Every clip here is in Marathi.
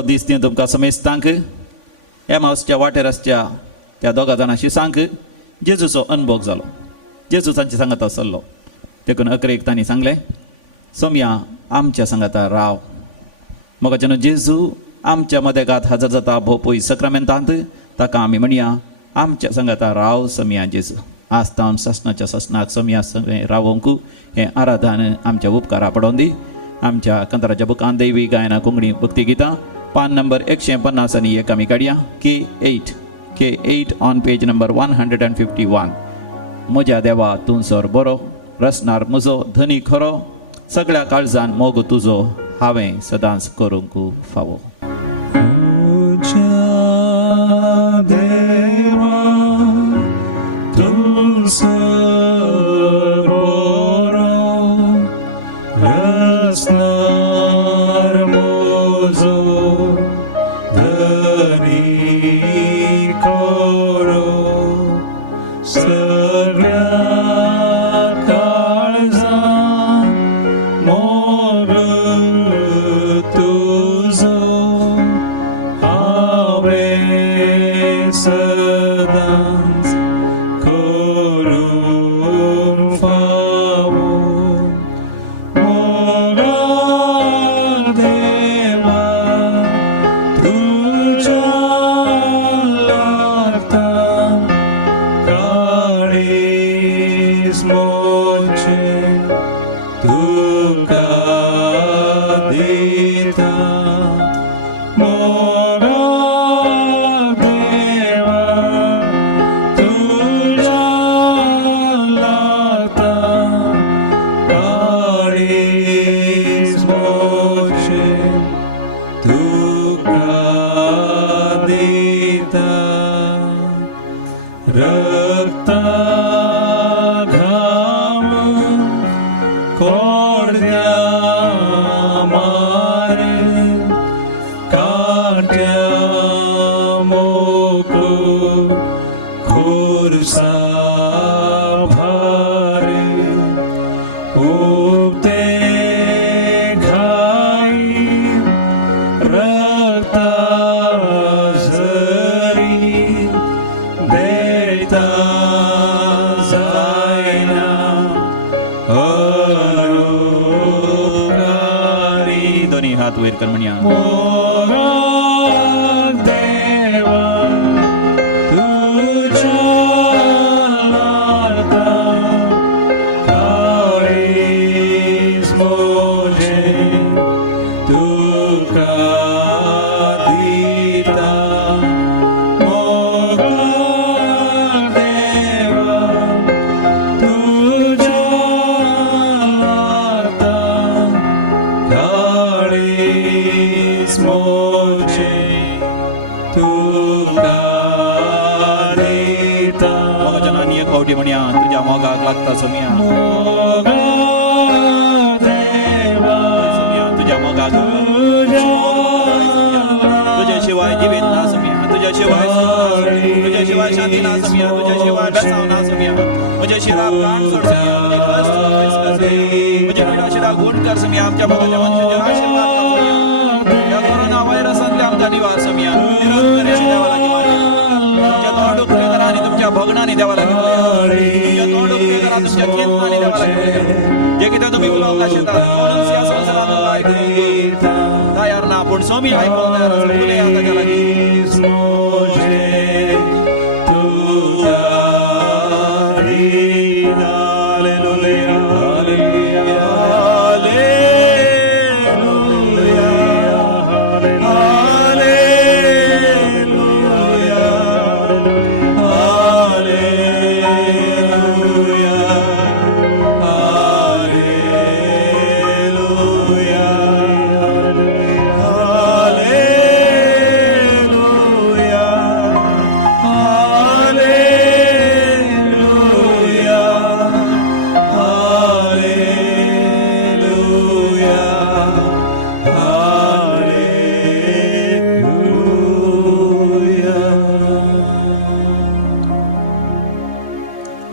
बरो दीस दिवन तुमकां समेस्तांक एमावसच्या वाटेर आसच्या त्या दोगा जाणांशी सांग जेजूचो अनुभव जालो. जेजू तांचे सांगात आसलो देखून 11 तांणी सांगलें सोम्या आमच्या सांगाता राव. मोगाच्यान जेजू आमच्या मदेगांत हजर जाता भोव पयस सक्रामेंतांत ताका आमी म्हणया आमच्या सांगाता राव सोम्या जेजू. आस्तावन ससनाच्या ससनाक सोम्या सगळें रावोंक हें आराधन आमच्या उपकारा पडोवन दी. आमच्या कंत्राच्या बुकान दैवी गायना कोंकणी भक्ती गितां पान नंबर 150 आनी एक आमी काडया K8 ऑन पेज नंबर 151. म्हज्या देवा तूं सर बरो रसनार म्हजो धनी खरो सगळ्या काळजान मोग तुजो हांवें सदांच करूंक फावो.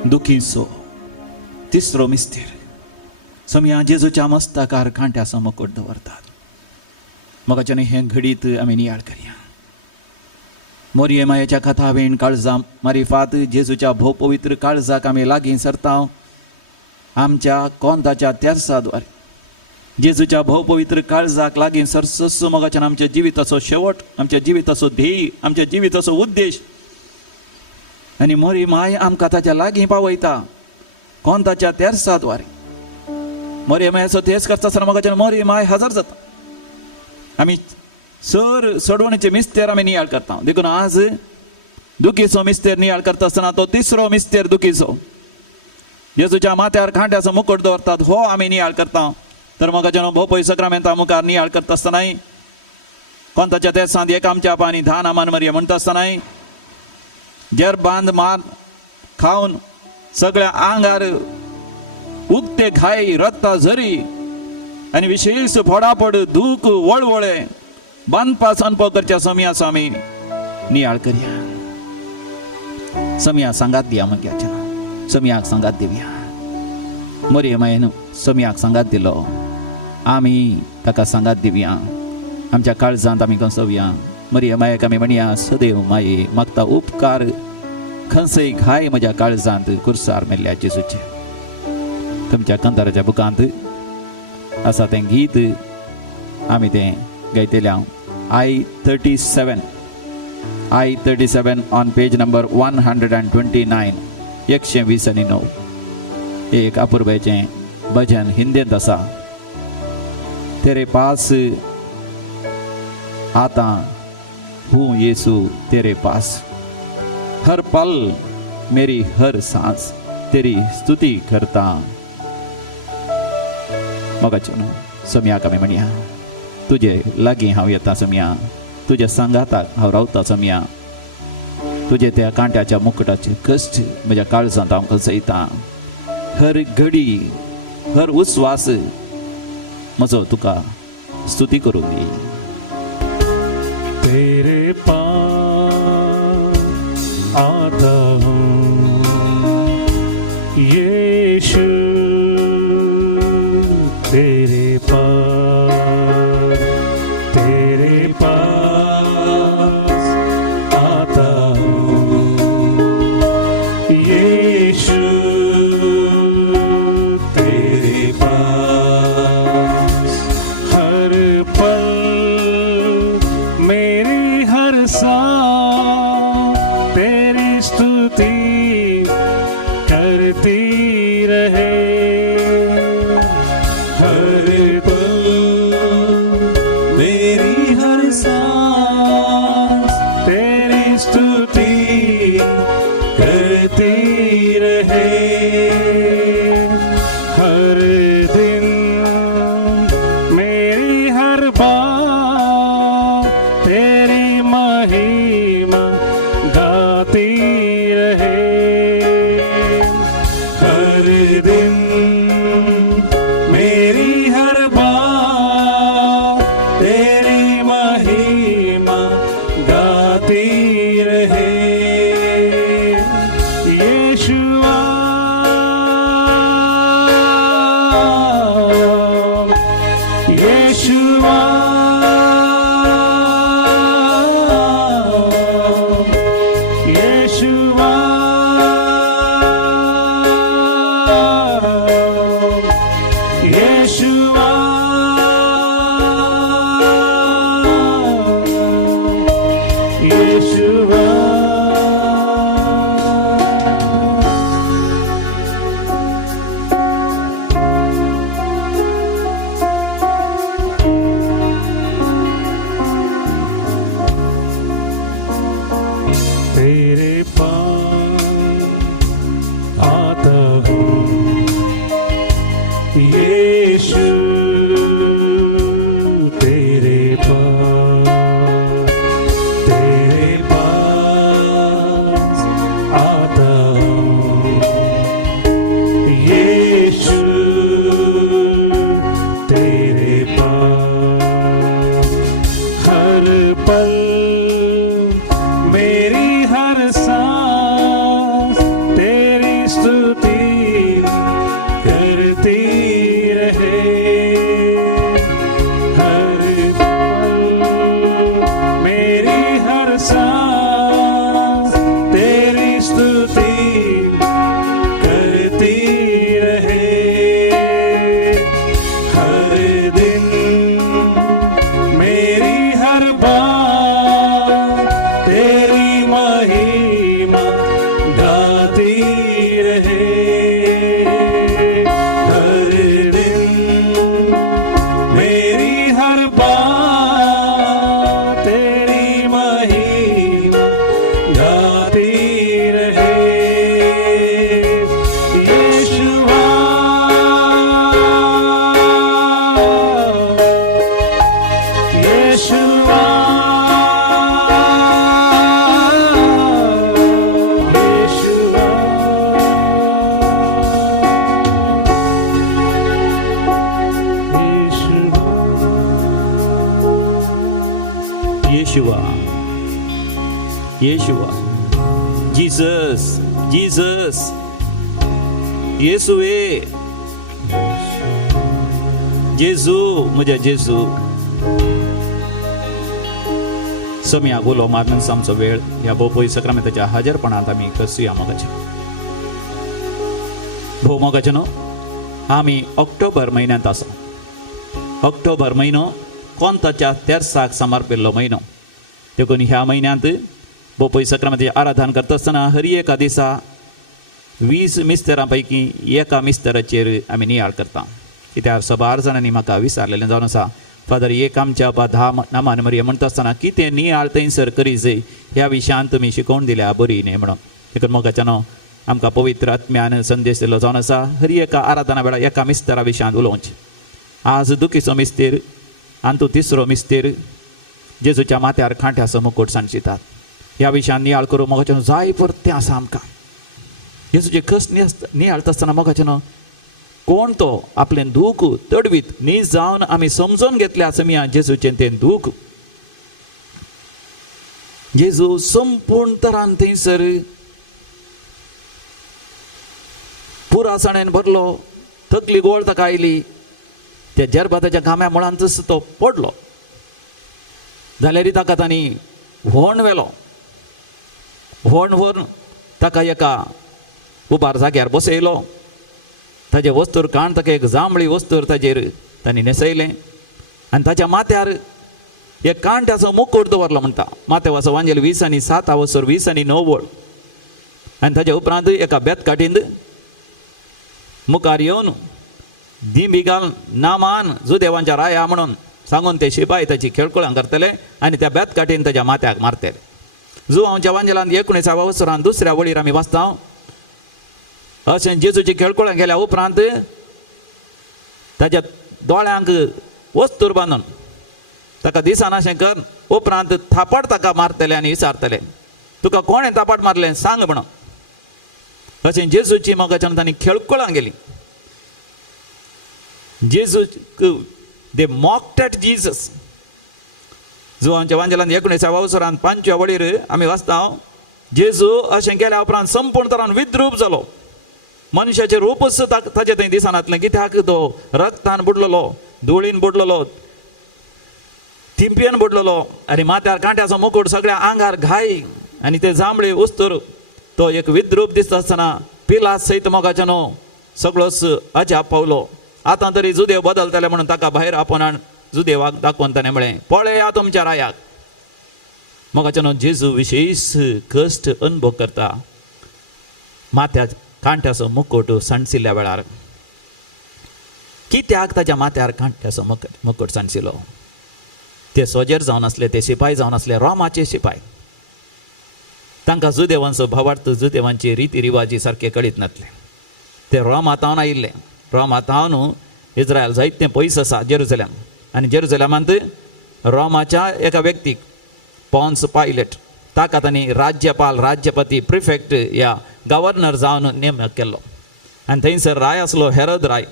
दुखीचो तिसरो मिस्तेर सोम्या जेजूच्या मस्तकार कांट्या समोर दवरतात. मोगाच्यान हे घडीत आमी नियाळ करया. मोरये मायेच्या कथा वेण काळजां मारिफात जेजूच्या भोव पवित्र काळजाक आमी लागीं सरता. आमच्या कोंताच्या तेर्साद्वारे जेजूच्या भोव पवित्र काळजाक लागीं सरसस मोगाच्यान आमच्या जिविताचो शेवट, आमच्या जिविताचो ध्येय, आमच्या जिविताचो उद्देश आनी मोरी माय आमकां ताच्या लागीं पावयता कोंताच्या तेर्साद्वारे. मोरये मायेचो तेस करता आसतना मोगाच्यान मोरये माय हजर जाता. आमी सर सोडवणीचे मिस्तेर आमी नियाळ करता. देखून आज दुखीचो मिस्तेर नियाळ करता आसतना तो तिसरो मिस्तेर दुखीचो जेजूच्या माथ्यार खांड्याचो मुकुट दवरतात हो आमी नियाळ करता. तर मोगाच्यान भोव सक्रामेंता मुखार नियाळ करता आसतनाय कोंताच्या तेसांत एक आमच्या पानी धा नामान मरिया म्हणटा आसतनाय जर बांद मार खावन सगळ्या आंगार उगते खाय रत्ता झरी आनी विशेष फोडाफोड दूख वळवळे बांदपा अनुभव करच्या समयाचो आमी नियाळ करया. समया सांगात दिया मग्याच्या समयाक सांगात दिवया. मोरये मायेन समयाक सांगात दिलो आमी ताका सांगात दिवया. आमच्या काळजांत आमी कसोवया. मोरये मायेक आमी म्हणया सदैव माये मागता उपकार खंयसय घाय म्हज्या काळजांत कुर्सार मेल्ल्या जेजूचे. तुमच्या कंदाराच्या बुकांत आसा तें गीत आमी तें गायतल्या I-37 ऑन पेज नंबर 129 129 एक अपूर्वेचें भजन हिंदींत आसा. तेरे पास आता हूँ यीशु तेरे पास, हर पल मेरी हर सांस तेरी स्तुति करता. मोगाच्यान समयाक आमी म्हणया तुजे लागीं हांव येता समया, तुज्या सांगाताक हांव रावता समया. तुजे त्या कांट्याच्या मुकुटाचे कश्ट म्हज्या काळजांत हांव कसयता. हर घडी हर उस्वास म्हजो तुका स्तुती करूं दी. तेरे पास आता हूँ यीशु तेरे पास आता हूँ यीशु तेरे पास, हर पल मेरी हर सांस तेरी स्तुति करती रहे. हर पल मेरी हर सांस तेरी स्तुति करती रहे. हर दिन मेरी हर बात तेरी महिमा गाती रहे. हर दिन मेरी हर बात तेरी महिमा गाती रहे. यीशुआ यीशुआ यीशुआ यीशुआ यीशुआ. तेरे पास आता हूँ यीशु तेरे पास आता हूँ यीशु तेरे पास. हर पल मेरी हर सांस येशुवा, जीसस जीसस, येसुवे, जेजू म्हज्या जेजू. समिया बोलो मारन सामचो वेळ ह्या बोपोई सक्रामेंताच्या हाजरपणांत आमी कसूया मोगाचे. भोव मोगाचे न्हू, आमी ऑक्टोबर म्हयन्यांत आसा. ऑक्टोबर म्हयनो कोंताच्या तेर्साक समर्पिल्लो म्हयनो. देखून ह्या म्हयन्यांत बोपोई सक्रामेंताचें आराधन करता आसतना हर एका दिसा 20 मिस्तेरां पैकी एका मिस्तेराचेर आमी नियाळ करता. कित्याक सबार जाणांनी म्हाका विचारलेलें जावन आसा, फादर एक आमच्या धा नामान मरिया म्हणटा आसतना कितें नियाळ थंयसर करीत ह्या विशयान तुमी शिकोवन दिल्या बरी न्ही म्हणून. देखून मोगाच्यानो आमकां पवित्र आत्म्यान संदेश दिल्लो जावन आसा हर एका आराधना वेळार एका मिस्तेरा विशयान उलोवचें. आज दुखीचो मिस्तेर आनी तो तिसरो मिस्तेर जेजूच्या माथ्यार खांट्याचो मुकुट सांडशितात. ह्या विशयान नियाळ करूं मोगाच्यानो जाय परतें आसा आमकां. जेजूचे कस नियाळता आसतना मोगाच्यानो कोण तो आपलें दूख तडवीत न्ही जावन आमी समजून घेतल्या समिया जेजूचें तें दूख. जेजू संपूर्ण तरान थंयसर पुरासणेन भरलो, तकली गोळ ताका आयली, त्या जरबाताच्या घाम्या मुळांतच तो पडलो. जाल्यार ताका तांणी व्होण व्हेलो, व्होण व्हरून ताका एका उबार जाग्यार बसयलो. ताजे वस्तूर काण ताका एक जांबळी वस्तूर ताजेर तांणी न्हेसयलें आनी ताच्या माथ्यार एक कांट्याचो मुकुट दवरलो म्हणटा. माथेवाचो वांजेल 20:7 वसर 20:9. आनी ताच्या उपरांत एका बेतकाठींत मुखार येवन दिंबी घाल नामान जुदेवांच्या राया म्हणून सांगून ते शिपाई ताची खेळकुळां करतले आनी त्या बेतकाठीन ताच्या माथ्याक मारतले. जुवांच्या वांजेलांत 19व्या वसरांत दुसऱ्या वळीर आमी वाचता अशें जेजूची खेळकुळां गेल्या उपरांत ताच्या दोळ्यांक वस्तूर बांदून ताका दिसना अशें कर. उपरांत थापड ताका मारतले आनी विचारतले तुका कोणें थापड मारलें सांग म्हणून. अशें जेजूची मोगाच्यान तांणी खेळकुळां गेली. जेजू दे मॉक्ड एट जीसस. जुवांच्या वांजेलांत 19व्या वसरांत 5व्या वळीर आमी वाचता जेजू अशें केल्या उपरांत संपूर्ण तरान विद्रूप जालो. मनशाचें रूपच ताचे थंय दिसनातलें. कित्याक तो रक्तान बुडलेलो, धुळीन बुडलेलो, थिंपयेन बुडलेलो आनी माथ्यार कांट्याचो मुकुट सगळ्या आंगार घाय आनी ते जांबळे वस्तूर तो एक विद्रूप दिसता आसतना पिलास सयत मोगाच्यानो सगळोच अजाप पावलो. आतां तरी जुदेव बदलतले म्हणून ताका भायर आपोवनान जुदेवाक दाखोवन ताणें म्हळें पळया तुमच्या रायाक. मोगाच्यानो जेजू विशेश कश्ट अनुभव करता माथ्या कांट्याचो मुकुट सांडसिल्ल्या वेळार. कित्याक ताच्या माथ्यार कांट्याचो मुकुट सांडसिलो? ते सोजेर जावन आसले, ते शिपाई जावन आसले, रोमाचे शिपाई. तांकां जुदेवांचो भावार्थ जुदेवांची रिती रिवाजी सारके कळीत नासले. ते रोमातावन आयिल्ले. रोमातावन इस्रायल जायतें पयस आसा जेरुसलेम. आनी जेरुसलेमांत रोमाच्या एका व्यक्तीक पॉन्स पायलट ताका तांणी राज्यपाल, राज्यपती, प्रिफेक्ट या गव्हर्नर जावन नेमक केल्लो. आनी थंयसर राय आसलो हेरोद राय.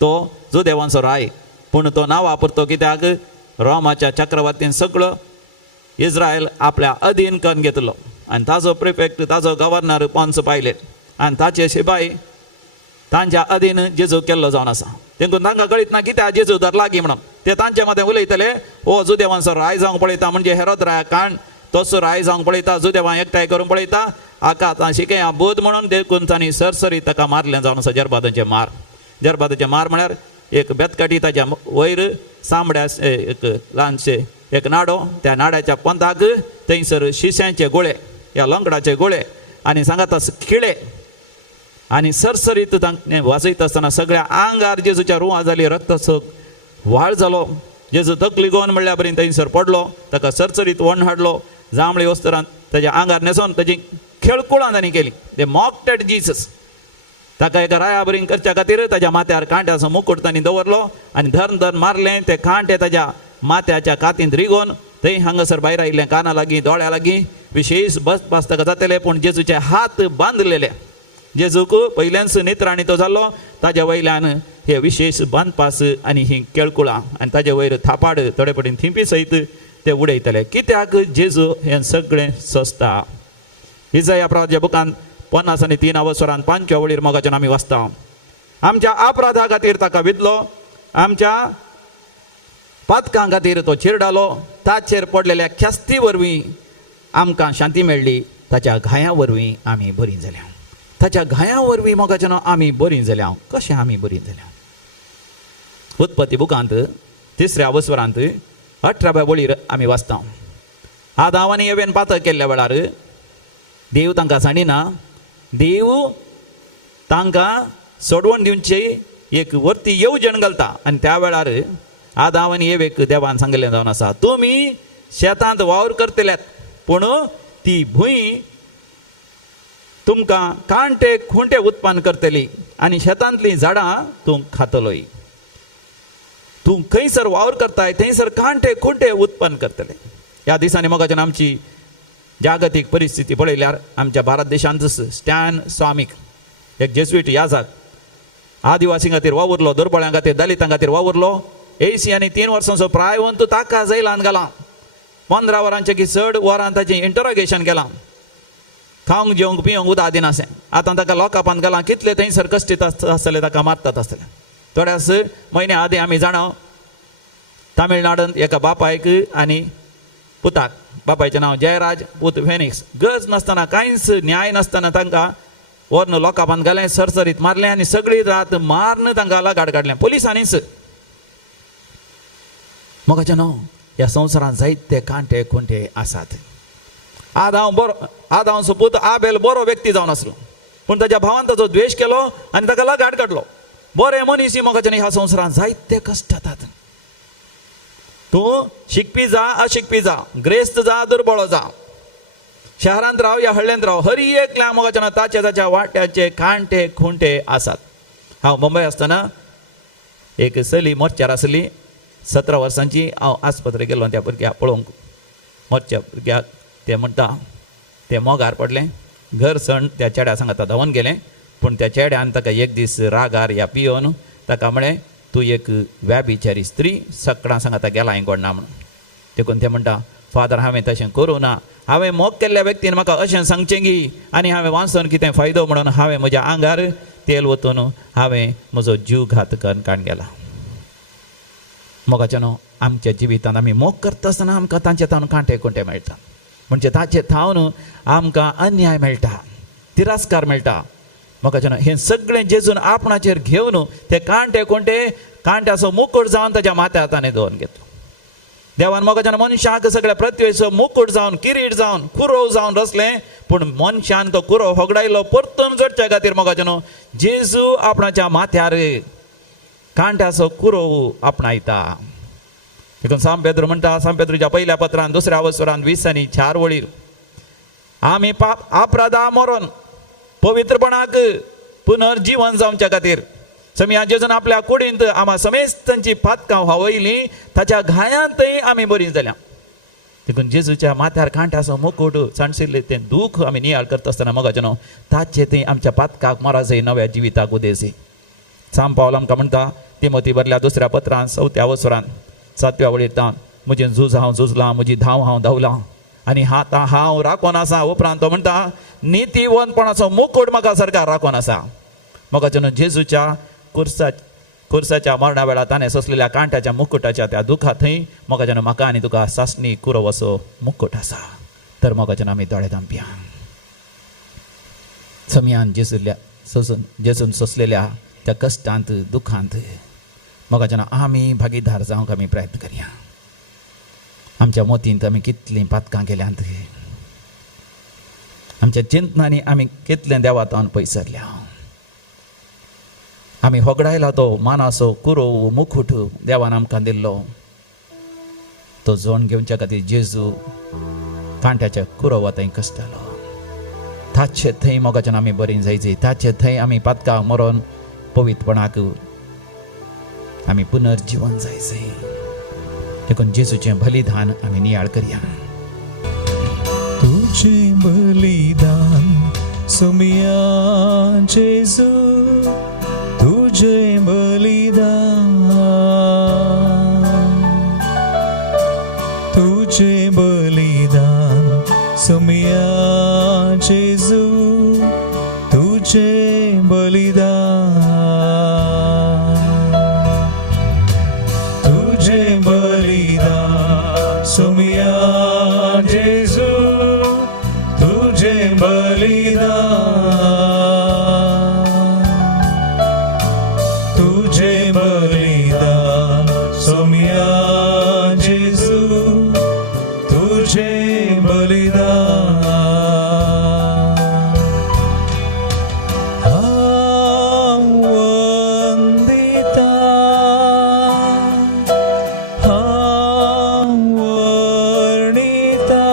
तो जुदेवांचो राय, पूण तो नांवा पुरतो कित्याक रोमाच्या चक्रवर्तीन सगळो इस्रायल आपल्या अधीन करून घेतलो. आनी ताजो प्रिफेक्ट, ताजो गव्हर्नर पॉन्स पायलट आनी ताचे शिपाई तांच्या अधीन जेजू केल्लो जावन आसा. देखून तांकां कळीत ना कित्याक जेजू धरला की म्हणून. ते तांचे मदें उलयतले हो जुदेवांचो राय जावंक पळयता म्हणजे हेरोद राय काण तसो राय जावंक पळयता, जुदेवां एकठांय करूंक पळयता. आका आतां शिकया बोध म्हणून देखून तांणी सरसरी ताका मारलें जावन आसा. जरबादाचे मार. जरबादाचे मार म्हळ्यार एक बेतकाठी ताच्या वयर सामड्या एक ल्हानशे एक नाडो, त्या नाड्याच्या पंताक थंयसर शिश्यांचे गोळे, ह्या लंगडाचे गोळे आनी सांगात खिळे आनी सरसरीत तांणे वाजयता आसतना सगळ्या आंगार जेजूच्या रुवां जाली, रक्ताचो व्हाळ जालो. जेजू तकली गोवन म्हणल्या बरी थंयसर पडलो. ताका सरसरीत वण हाडलो, जांबळी वस्त्रांत ताच्या आंगार न्हेसोवन ताची खेळकुळां तांणी केली. दे मॉक्ड एट जीसस. ताका एका राया बरी करच्या खातीर ताच्या माथ्यार कांट्याचो मुकुट तांणी दवरलो आनी धरून धरून मारलें. ते कांटे ताच्या माथ्याच्या कातींत रिगोवन थंय हांगासर भायर आयिल्लें काना लागीं दोळ्या लागीं विशेश बसपास ताका जातले. पूण जेजूचे हात बांदलेले. जेजूक पयल्याच नित्राणी तो जाल्लो. ताज्या वयल्यान हे विशेश बांदपास आनी ही केळकुळां आनी ताजे वयर थापाड थोडे पटेन थिंपी सयत ते उडयतले. कित्याक जेजू हें सगळें सोंसता. इसाया प्रवाच्या बुकांत 53:5 वळीर मोगाच्यान आमी वाचता, आमच्या अपराधा खातीर ताका विधलो, आमच्या पातकां खातीर तो चिरडालो, ताचेर पडलेल्या ख्यास्ती वरवीं आमकां शांती मेळ्ळी, ताच्या घायां वरवीं आमी बरीं जाल्या. ताच्या घायां वरवीं मोगाच्यान आमी बरीं जाल्या. कशें आमी बरीं जाल्या? उत्पत्ती बुकांत 3ऱ्या वस्वरांत 18व्या वळीर आमी वाचता, आदाम आनी एवेन पातक केल्ल्या वेळार देव तांकां सांडिना, देव तांकां सोडवण दिवची एक वर्ती येवजण घालता. आनी त्या वेळार आदाम आनी एवेक देवान सांगलें जावन आसा, तुमी शेतांत वावर करतल्यात, पूण ती भूंय तुमकां कांटे खुंटे उत्पन्न करतली आनी शेतांतलीं झाडां तूं खातलोय. तूं खंयसर वावर करताय थंयसर कांटे खुंटे उत्पन्न करतले. ह्या दिसांनी मोगाच्यान आमची जागतीक परिस्थिती पळयल्यार आमच्या भारत देशांत स्टॅन स्वामीक एक जेसुईट याजक आदिवासी खातीर वावुरलो, दुर्बळ्यां खातीर, दलितां खातीर वावुरलो. 80 आनी 3 वर्सांचो प्रायवंत ताका जैलांत गेला. 15 वरांचे की चड वरां ताचें इंटरोगेशन केलां. खावंक जेवंक पिवंक उदक दिनाशें. आतां ताका लॉकअपांत गेलां. कितले थंयसर कश्टीत आसतले, ताका मारतात आसतले. थोड्याच म्हयन्या आदीं आमी जाणा तामिळनाडूंत एका बापायक आनी पुताक, बापायचें नांव जयराज, पूत फेनिक्स, गज नासतना कांयच न्याय नासतना तांकां व्हरून लॉकअपांत गेलें, सरसरीत मारलें आनी सगळी रात मारन तांकां लगाड काडलें पुलिसांनीच. मोगाचें न्हू, ह्या संवसारांत जायते कांटे खुंटे आसात. आदामचो पूत आबेल बरो व्यक्ती जावन आसलो, पूण ताच्या भावान ताचो द्वेश केलो आनी ताका लगाड काडलो. बरे मनीस मोगाचें ह्या संवसारांत जायते कश्ट जातात. तूं शिकपी जा, अशिकपी जा, ग्रेस्त जा, दुर्बळो जा, शहरांत राव या हळ्ळेंत राव, हर एकल्या मोगाच्यान ताच्या वाट्याचे कांटे खुंटे आसात. हांव मुंबय आसतना एक चली मोर्चार आसली, 17 वर्सांची. हांव आस्पत्रेक गेलो त्या भुरग्याक पळोवंक. मोर्च्या भुरग्याक ते म्हणटा ते मोगार पडलें. घर सण त्या चेड्या सांगाता धांवून गेलें, पूण त्या चेड्यान ताका एक दीस रागार या पियोन ताका म्हळें, तूं एक व्याभिचारी स्त्री, सकाळां सांगाता गेला हांवें कोण ना म्हणून. देखून ते म्हणटा, फादर हांवें तशें करूं ना, हांवें मोग केल्ल्या व्यक्तीन म्हाका अशें सांगचें गी आनी हांवें वाचून कितें फायदो म्हणून हांवें म्हज्या आंगार तेल वतून हांवें म्हजो जीव घात करून काण गेला. मोगाचें न्हू, आमच्या जिवितांत आमी मोग करता आसतना आमकां तांचे थावन कांटे खुंटे मेळटा. म्हणजे ताचे थावन आमकां अन्याय मेळटा, तिरस्कार मेळटा. मोगाचें न्हू, हें सगळें जेजून आपणाचेर घेवन ते कांटे खुंटे कांट्याचो मुकुट जावन ताच्या माथ्या हाताने दवरून घेतलो. देवान मोगाच्यान मनशाक सगळ्या पृथ्वेचो मुकुट जावन, किरीट जावन, कुरो जावन रचलें, पूण मनशान तो कुरो होगडायलो परतून जोडच्या खातीर. मोगाचें न्हू, जेजू आपणाच्या माथ्यार कांट्याचो कुरो आपणायता. देखून सांत पेद्र म्हणटा, सांत पेद्रूच्या पहिल्या पत्रांत 2ऱ्या वस्वरांत 20 आनी 4 वळीर, आमी अपराधा मरोन पवित्रपणाक पुनर्जीवन जावच्या खातीर समया जेजून आपल्या कुडींत आम्हा समेस्तांची पातकां व्हावयलीं, ताच्या घायांतय आमी बरीं जाल्या. देखून जेजूच्या माथ्यार कांट्याचो मुकुट सांडशिल्लें तें दूख आमी नियाळ करता आसतना मोगाचें न्हू, ताचे थंय आमच्या पातकाक मोराजय नव्या जिविताक उदेसी. सांत पावल आमकां म्हणटा तिमोथी बरल्या 2ऱ्या पत्रांत 4थ्या वस्वरांत 7व्या वळीर तावन, म्हजें झूज हांव झुजलां, म्हजी धांव हांव धांवलां आनी आतां हांव राखोन आसा. उपरांत तो म्हणटा, नितीवंतपणाचो मुकुट म्हाका सरकार राखोन आसा. मोगाचें न्हू, जेजूच्या कुर्साच्या मरणा वेळार ताणें सोंसलेल्या कांट्याच्या मुकुटाच्या त्या दुखा थंय मोगाचें न्हू म्हाका आनी तुका सासणी कुरो असो मुकुट आसा. तर मोगाचें न्हू, आमी दोळे धांपया. समयान जेजून सोंसलेल्या त्या कश्टांत दुखांत मोगाचें न्हू आमी भागीदार जावंक आमी प्रयत्न करया. आमच्या मोतींत आमी कितलीं पातकां केल्यांत, आमच्या चिंतनांनी आमी कितलें देवातावन पयस सरल्या. आमी होगडायला तो मानाचो कुरो मुकुट देवान आमकां दिल्लो, तो जोण घेवच्या खातीर जेजू कांट्याच्या कुरो वतां कश्टालो. ताचे थंय मोगाच्यान आमी बरीं जायची. ताचे थंय आमी पातकां मरोन पवित्रपणाक आमी पुनर्जीवन जायचें. देखून जेजूचें बलिदान आमी नियाळ करया. तुझे बलिदान सोमिया जेजू, तुझे बलिदान, तुझे जेजू तुझे बलिदान, तुझे बलिदान सुमिया जेजू तुझे बलिदान, तुझे बलिदान सुमिया जेजू तुझे बलिदान. वंदिता वर्णिता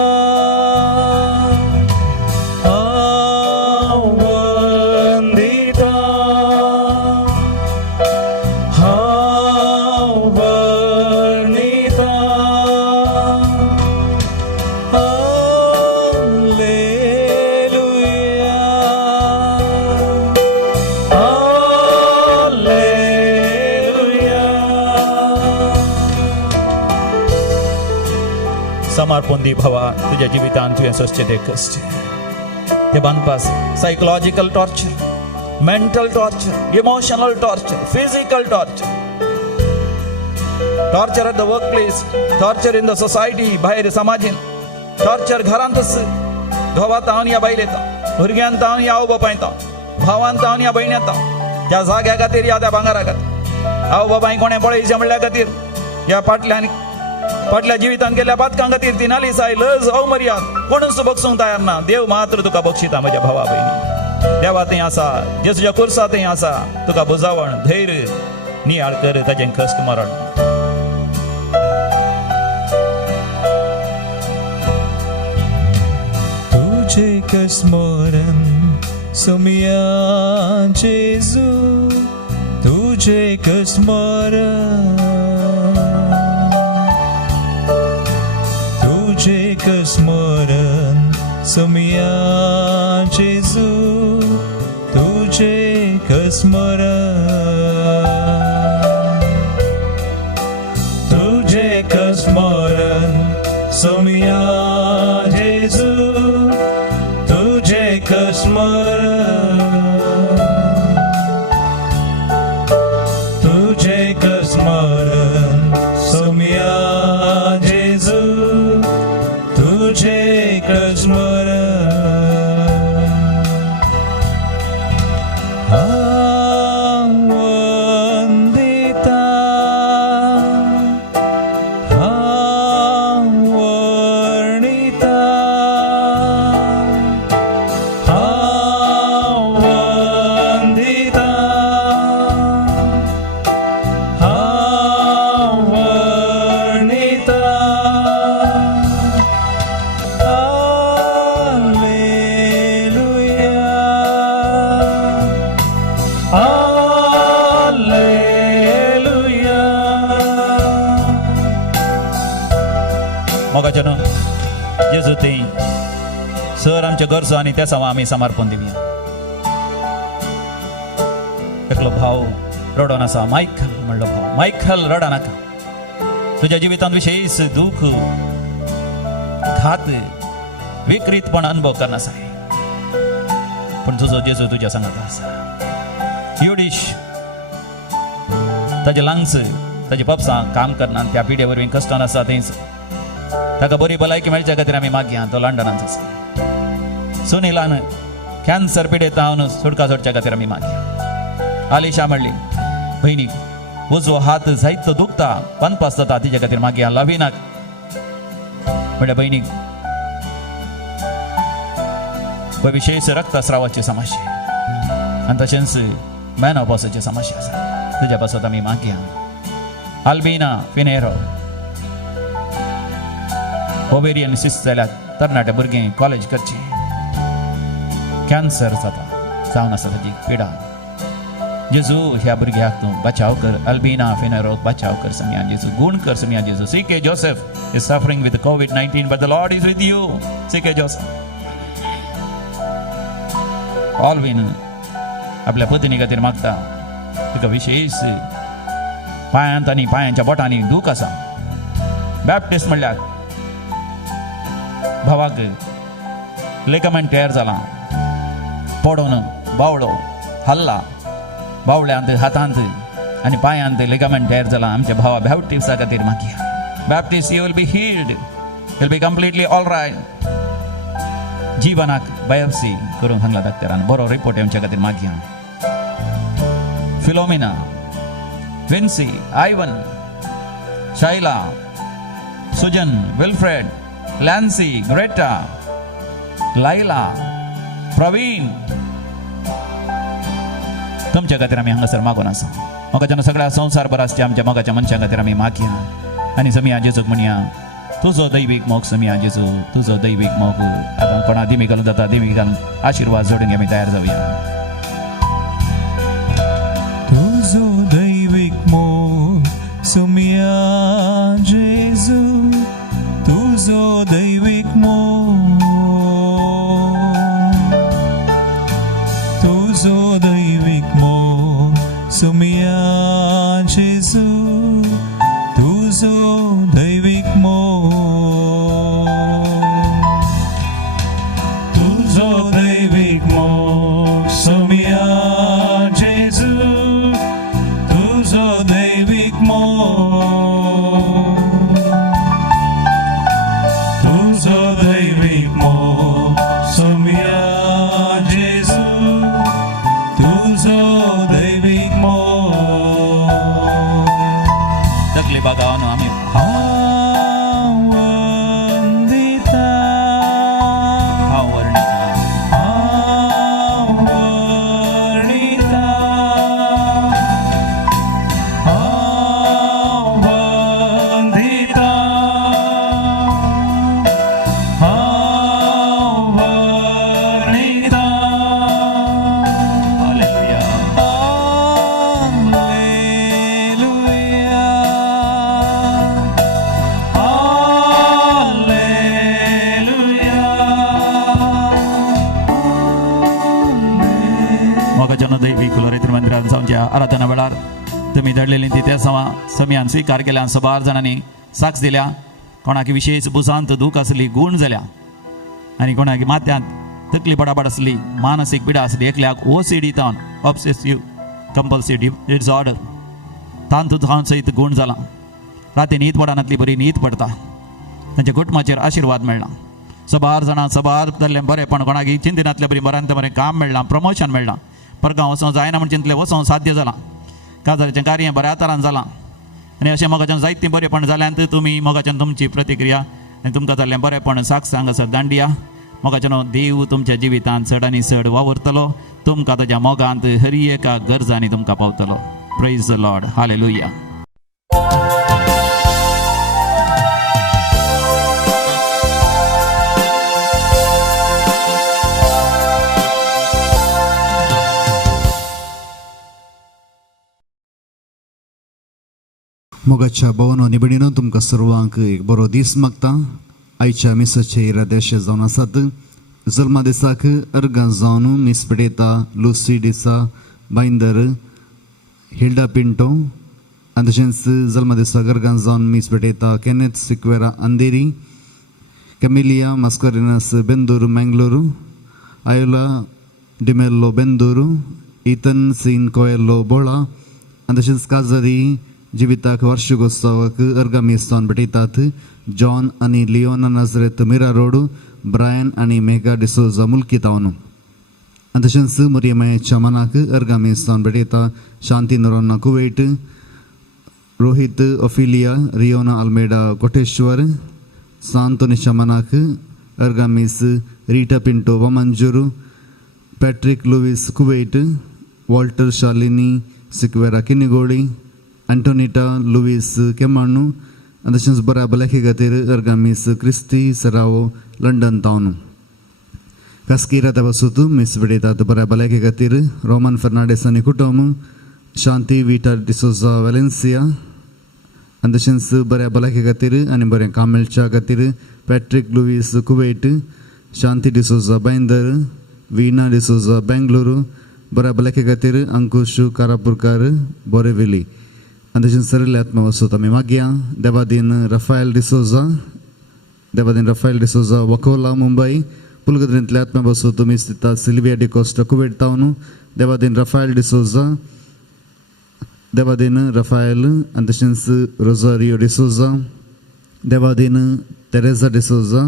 वंदिता वर्णिता. समर्पण भावा तुझ्या जिवितांत तुवें स्वच्छते कश्ट ते बांदपास psychological torture, mental torture, emotional torture, physical torture, torture at the work place, torture in the society, भायर समाजीन, टॉर्चर घरांतच, घोवात हांव या बायलेता, भुरग्यांत हांव या आवय बापायता, भावांत हांव या भयण्याता, त्या जाग्या खातीर या त्या भांगारा खातीर, आवय बापाय कोणें पळयचें म्हणल्या खातीर, या फाटल्या जिवितांत केल्या बातकां खातीर ती नालिसाय, लज, अवमर्याद कोणूच बक्षूंक तयार ना. देव मात्र तुका बक्षिता म्हज्या भावा भयणी. देवा थंय आसा, जेजूच्या कुर्सा थंय आसा. तुका बुजावण, धैर्य, नियाळ कर ताचें कश्ट मरण. तुझे कश्ट मरण सुमिया जेजू तुझे कश्ट मरण, तुझे कश्ट मरण सुमिया जेजू तुझे कश्ट मरण, तुझे कश्ट मरण सुमिया जेजू तुझे कश्ट मरण, तुझे कश्ट मरण सुमिया जेजू तुझे कश्ट मरण. वंदिता वर्णिता वंदिता वर्णिता. मोगाचें जेजू थंय सर आमच्या गरजो आनी त्या सवा आमी समर्पण दिवया. एकलो भाव रडोन आसा, मायकल म्हणलो भाव, मायकल रडा नाका. तुज्या जिवितांत विशेष दुख, घात, विकृतपण अनुभव करना जाय, पण तुजो जेजू तुज्या सांगात आसा. युडीश ताजे लंग्स, ताजे पप्सां काम करना, त्या पिड्या वरवीं कश्टान आसा थंयच. ताका बरी भलायकी मेळच्या खातीर आमी मागया. तो लंडनांत आसा. सुनिलान कॅन्सर पिडेत हांव सुटका सोडच्या खातीर आमी मागया. आलिशा म्हणली, भयणीक उजवो हात जायतो दुखता, पनपास जाता, तिच्या खातीर मागया. लविनाक म्हणल्या, भयणीक विशेष रक्तस्रावाची समस्या आनी तशेंच मेनोपॉजाची समस्या आसा, तुज्या पासत आमी मागया. अल्बिना फिनेरो ओवेरियन सिस्ट जाल्यार तरणाटे भुरगें कॉलेज करचें, कॅन्सर जाता, जावन आसा ताची पिडा. जेजू ह्या भुरग्याक तूं बचाव कर. अल्बिना फिनेरो बचाव कर समिया जेजू, गुण कर समिया जेजू. C K Joseph is suffering with COVID-19 but the Lord is with you. C K Joseph. Alwin आपल्या पत्नी खातीर मागता. तुका विशेष पांयांत आनी पांयांच्या बोटांनी दूख आसा. बॅप्टिस्ट म्हणल्यार भावाक लेगमेंट तयार जाला पडोन बावळो हल्ला बावळ्यांत हातांत आनी पांयांत लेगमेंट तयार जाला आमच्या भावा बॅप्टिस्टा खातीर मागया Baptist you will be healed will be completely all right जीवनाक बायोप्सी करून सांगला डॉक्टरान बरो रिपोर्ट आमच्या खातीर मागया Philomena Vincy Ivan Shaila Susan Wilfred Lancy Greta Laila Praveen तुमच्या खातीर आमी हांगासर मागून आसा मोगाच्यान सगळ्या संवसार बरो आसचे आमच्या मोगाच्या मनशां खातीर आमी मागया आनी समिया जेजूक म्हणया तुजो दैवीक मोग समिया जेजू तुजो दैवीक मोग आतां कोणा दिमी घालून जाता दिमी घालून आशिर्वाद जोडूंक आमी तयार जावया तुझो दैवीक मोग समिया जेजू तुझो दैवीक मोग तुझो दैवीक मोग समिया जेजू तुझो दैवीक मोग तुझो दैवीक मोग समिया जेजू तुझो दैवीक मोग तुझो दैवीक मोग समिया जेजू तुझो दैवीक मोग तकली बघावन आमी वंदिता हांव वर्णिता वंदिता वंदिता वंदिता हालेलुया मोगाच्यान दैवीक कुलरित्र मंदिरांत जावच्या आराधना वेळार तुमी दडलेली ती त्या समियान स्वीकार केल्या सबार जाणांनी साक्ष दिल्या कोणाक विशेष बुसांत दूख आसली गूण जाल्या आनी कोणाक माथ्यांत तकली बडाबड आसली मानसीक पिडा आसली एकल्याक OCD तावन ऑब्सेसिव्ह कंपल्सिव्ह डिसऑर्डर तांतू थावन सयत गूण जाला राती न्हीद पडनातली बरी न्हीद पडटा तांच्या कुटुंबाचेर आशिर्वाद मेळ्ळा सबार जाणां सबार जाल्लें बरेंपण कोणाक चिंतनातलें बरी बऱ्यांत बरें काम मेळ्ळां प्रमोशन मेळ्ळां परगांव वचों जायना म्हण चिंतलें वचों साध्य जालां काजाराचें कार्य बऱ्या तरान जालां आनी अशें मोगाच्यान जायतें बरेंपण जाल्यांत तुमी मोगाच्यान तुमची प्रतिक्रिया आनी तुमकां जाल्लें बरेंपण साक्ष हांगासर दांडिया मोगाच्यान देव तुमच्या जिवितांत चड आनी चड वावरतलो तुमकां ताच्या मोगांत हर एका गरजांनी तुमकां पावतलो प्रेज द लॉर्ड हालेलुया मोगाच्या भवनो निबडीनो तुमकां सर्वांक एक बरो दीस मागता आयच्या मिसाचे इरादेशे जावन आसात जल्मा दिसाक अर्गां जावन मीस पेटयता लुसी डिसा बायंदर हिल्डा पिंटो आनी तशेंच जल्मा दिसाक अर्गां जावन मीस पेटयता केनेथ सिक्वेरा अंधेरी कॅमिलिया मास्कारिनास बेंदूर मंगळूरू आयोला डिमेल्लो बेंदूरू इथन सीन कोयल्लो बोळा आनी तशेंच काजारी जिविताक वार्षिकोत्सवाक अर्गामीस जावन भेटयतात जॉन आनी लिओना नाझरेत मिरा रोड ब्रायन आनी मेगा डिसोजा मुल्की तावन आनी तशेंच मरियमायेच्या मनाक अर्गामीस जावन भेटयता शांती नरोना कुवेट रोहित ओफिलिया रियोना आल्मेडा कोटेश्वर सांतोनिच्या मनाक अर्गामीस Rita Pinto Vamanjoor Patrick Lewis Kuwait Walter Shalini Sequeira Kinnigoli Antonita Lewis Kemmannu आनी तशेंच बऱ्या भलायके खातीर अर्गामीस क्रिस्ती सरावो लंडन तावन कास्किरा वसत मीस भेटयतात बऱ्या भलायके खातीर रोमन फर्नांडीस आनी कुटुंब शांती विटा डिसोजा वेलेन्सिया आनी तशेंच बऱ्या भलायके खातीर आनी बरें काम मेळच्या खातीर पॅट्रिक लुईस कुवेट शांती डिसोजा बायंदर विना डिसोजा बेंगलुरू बऱ्या भलायके खातीर अंकुश कारापुरकार बोरेवेली आनी तशेंच सरिल्ले आत्मा वसत आमी मागया देवादीन रफायल डिसोजा वकोला मुंबय पुलगद्रींतल्या आत्म्या बसो तुमी स्थिता सिल्विया डिकोस्टा कुवेट तावन देवादीन रफायल डिसोजा देवादीन रफायल आनी तशेंच रोजारियो डिसोजा देवादीन तेरेजा डिसोजा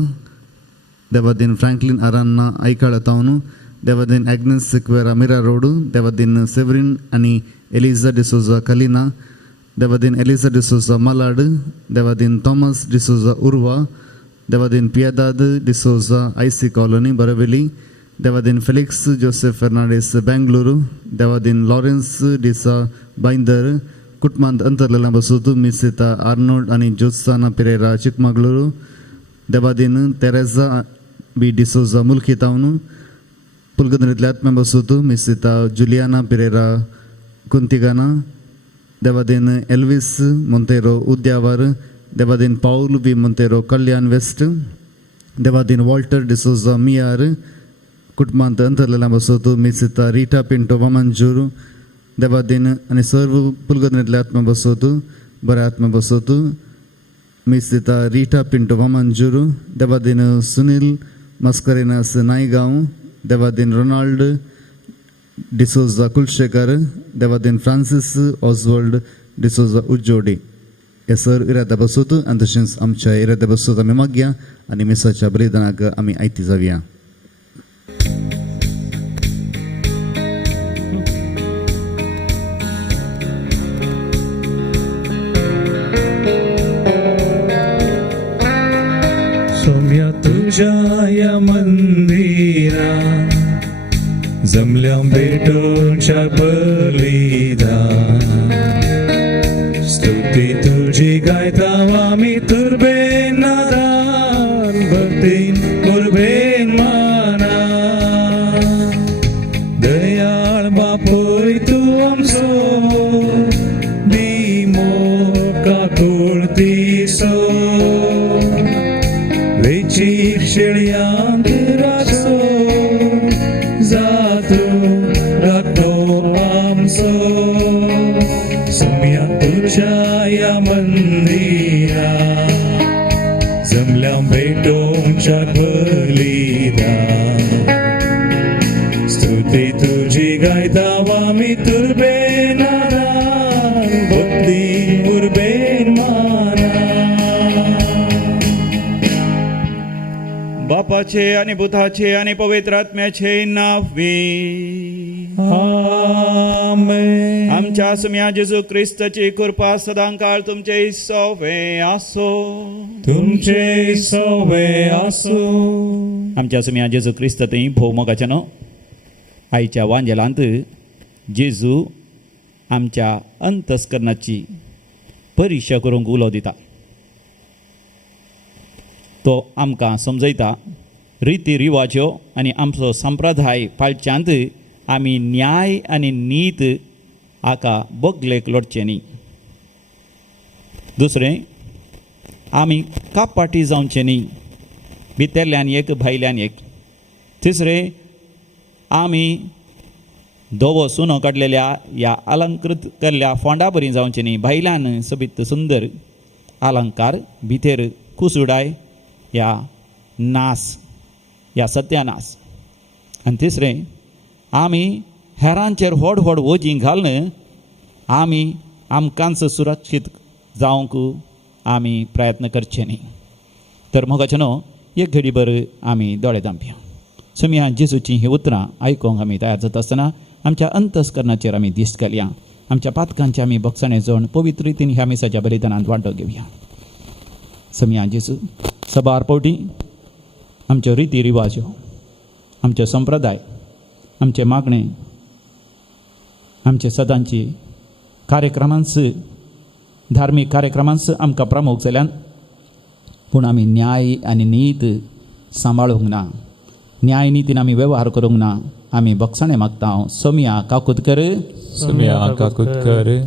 देवादीन फ्रँकलिन आरान्ना ऐकाळ तावन देवादीन ॲग्नेस सिक्वेरा मिरा रोड देवादीन सेवरीन आनी एलिझा डिसोजा कलिना देवादीन एलिझा डिसोजा मलाड देवादीन थॉमस डिसोजा उर्वा देवादीन पियादाद डिसोजा IC कॉलोनी बरवेली देवादीन फेलिक्स जोसेफ फर्नांडीस बेंगलुरू देवादीन लॉरेन्स डिसा बाइंदर कुटुंबांत अंतरलेला बसूत मिसिता आर्नोल्ड आनी जोत्साना पेरेरा चिकमगळूरू देवादीन तेरेजा बी डिसोजा मुल्की तावन पुलगद्रींतल्या आत्म्या बसूत मिसिता जुलियाना पेरेरा कुंतिगाना देवादीन एल्विस मोंतेरो उद्यावर देवादीन Paul B Monteiro Kalyan west देवादीन वॉल्टर डिसोजा मियार कुटुंबांत अंतरलेला बसोत मिसिता रीटा पिंटो वमंजूर देवादीन आनी सर्व पुलगद्रींतल्या आत्म्या बसोत बऱ्या आत्म्या बसोत मिसिता रीटा पिंटो वमंजूर देवादीन सुनील मस्करेनास नायगांव देवादीन रोनाल्ड डिसोजा कुलशेखर देवादीन फ्रांसिस ऑस्वर्ल्ड डिसोजा उज्जोडी हे सर इरादा बसोत आनी तशेंच आमच्या इरादा बसोत आमी मागया आनी मिसाच्या बलिदानाक आमी आयती जावया. सौम्या तुझ्या या मंदिरात जमल्या भेटोच्या बलिदान स्तुती तुझी गायताव आमी तुर्बेन नादान भक्तीन कुर्बेन माना दयाळ बापोय तूं आमचो दिमोका कुळतीसो वेचीर शेळयांत रासो जातो राखो आमचो सौम्या तुझ्या या मंदिरा जमल्या भेटोंच्या बलिदान स्तुती तुझी गायताव आमी तुर्बेन नादान भक्ती उर्बेन माना. बापाचे आणि पुताचे आणि पवित्र आत्म्याचे नावे आमेन. आमच्या सुम्या जेजू ख्रिस्ताची कृपा सदांकाळ तुमचे सोवे आसो. तुमचे सोवे आसो. आमच्या सुम्या जेजू क्रिस्त थंय भोव मोगाच्यानो आयच्या वांजेलांत जेजू आमच्या अंतस्करणाची परिक्षा करूंक उलो दिता. तो आमकां समजयता रिती रिवाज्यो आनी आमचो संप्रदाय पाळच्यांत आमी न्याय आनी नीत हाका बगलेक लोटचें न्ही. दुसरें आमी कापाटी जावचें न्ही भितरल्यान एक भायल्यान एक. तिसरें आमी धवो सुनो काडलेल्या ह्या अलंकृत केल्ल्या फोंडा बरी जावचें न्ही. भायल्यान सोबीत सुंदर अलंकार भितर कुसुडाय या नास या सत्यानास. आनी तिसरें आमी हेरांचेर व्हड व्हड वजी घालन आमी आमकांच सुरक्षीत जावंक आमी प्रयत्न करचे न्ही. तर मोगाच्यानो एक घडीभर आमी दोळे धांपया. सुम्या जेजूची ही उतरां आयकोंक आमी तयार जाता आसतना आमच्या अंतस्करणाचेर आमी दिश्ट घालया. आमच्या पातकांचे आमी बक्षणे जावन पवित्र रितीन ह्या मिसाच्या बलिदानांत वांटो घेवया. सुम्या जेजू सबार पावटी आमच्यो रिती रिवाज्यो आमचे संप्रदाय आमचे मागणे आमचे सदांची कार्यक्रमांच धार्मीक कार्यक्रमांच आमकां प्रमुख जाल्यान पूण आमी न्याय आनी नीत सांबाळूंक ना. न्याय नितीन आमी वेव्हार करूंक ना. आमी बक्षणे मागता. सोम्या काकुतकर सौम्या काकुतकर.